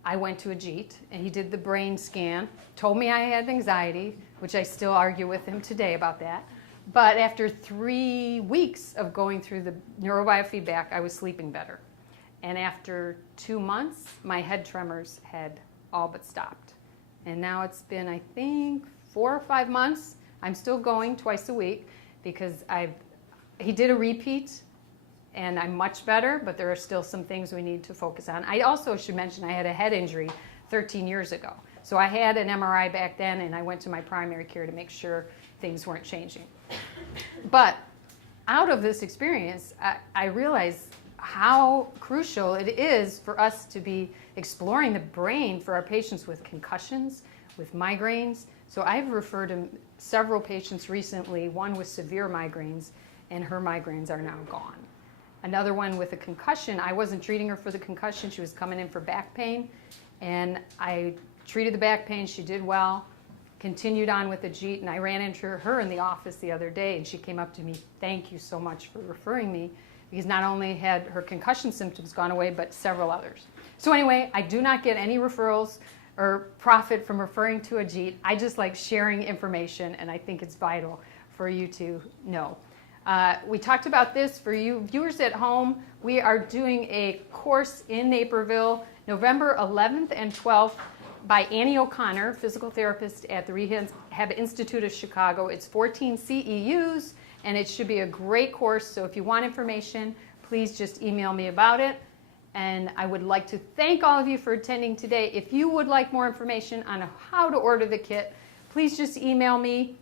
I went to Ajit, and he did the brain scan, told me I had anxiety, which I still argue with him today about that. But after 3 weeks of going through the neurobiofeedback, I was sleeping better. And after 2 months, my head tremors had all but stopped. And now it's been, I think, 4 or 5 months. I'm still going twice a week because he did a repeat, and I'm much better, but there are still some things we need to focus on. I also should mention I had a head injury 13 years ago. So I had an MRI back then, and I went to my primary care to make sure things weren't changing. But out of this experience, I realized how crucial it is for us to be exploring the brain for our patients with concussions, with migraines. So I've referred to several patients recently, one with severe migraines, and her migraines are now gone. Another one with a concussion, I wasn't treating her for the concussion, she was coming in for back pain, and I treated the back pain, she did well, continued on with Ajit, and I ran into her in the office the other day, and she came up to me, thank you so much for referring me, because not only had her concussion symptoms gone away, but several others. So anyway, I do not get any referrals or profit from referring to Ajit. I just like sharing information, and I think it's vital for you to know. We talked about this for you viewers at home. We are doing a course in Naperville, November 11th and 12th by Annie O'Connor, physical therapist at the Rehab Institute of Chicago. It's 14 CEUs, and it should be a great course. So if you want information, please just email me about it. And I would like to thank all of you for attending today. If you would like more information on how to order the kit, please just email me,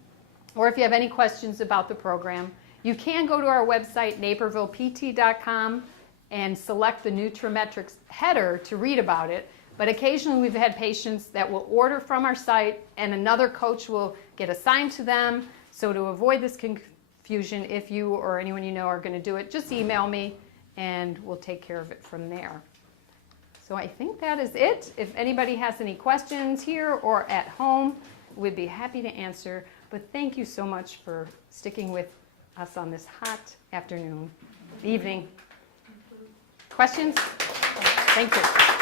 or if you have any questions about the program. You can go to our website, napervillept.com, and select the Nutrimetrics header to read about it. But occasionally we've had patients that will order from our site, and another coach will get assigned to them. So to avoid this confusion, if you or anyone you know are going to do it, just email me, and we'll take care of it from there. So I think that is it. If anybody has any questions here or at home, we'd be happy to answer. But thank you so much for sticking with us on this hot afternoon, evening. Questions? Thank you.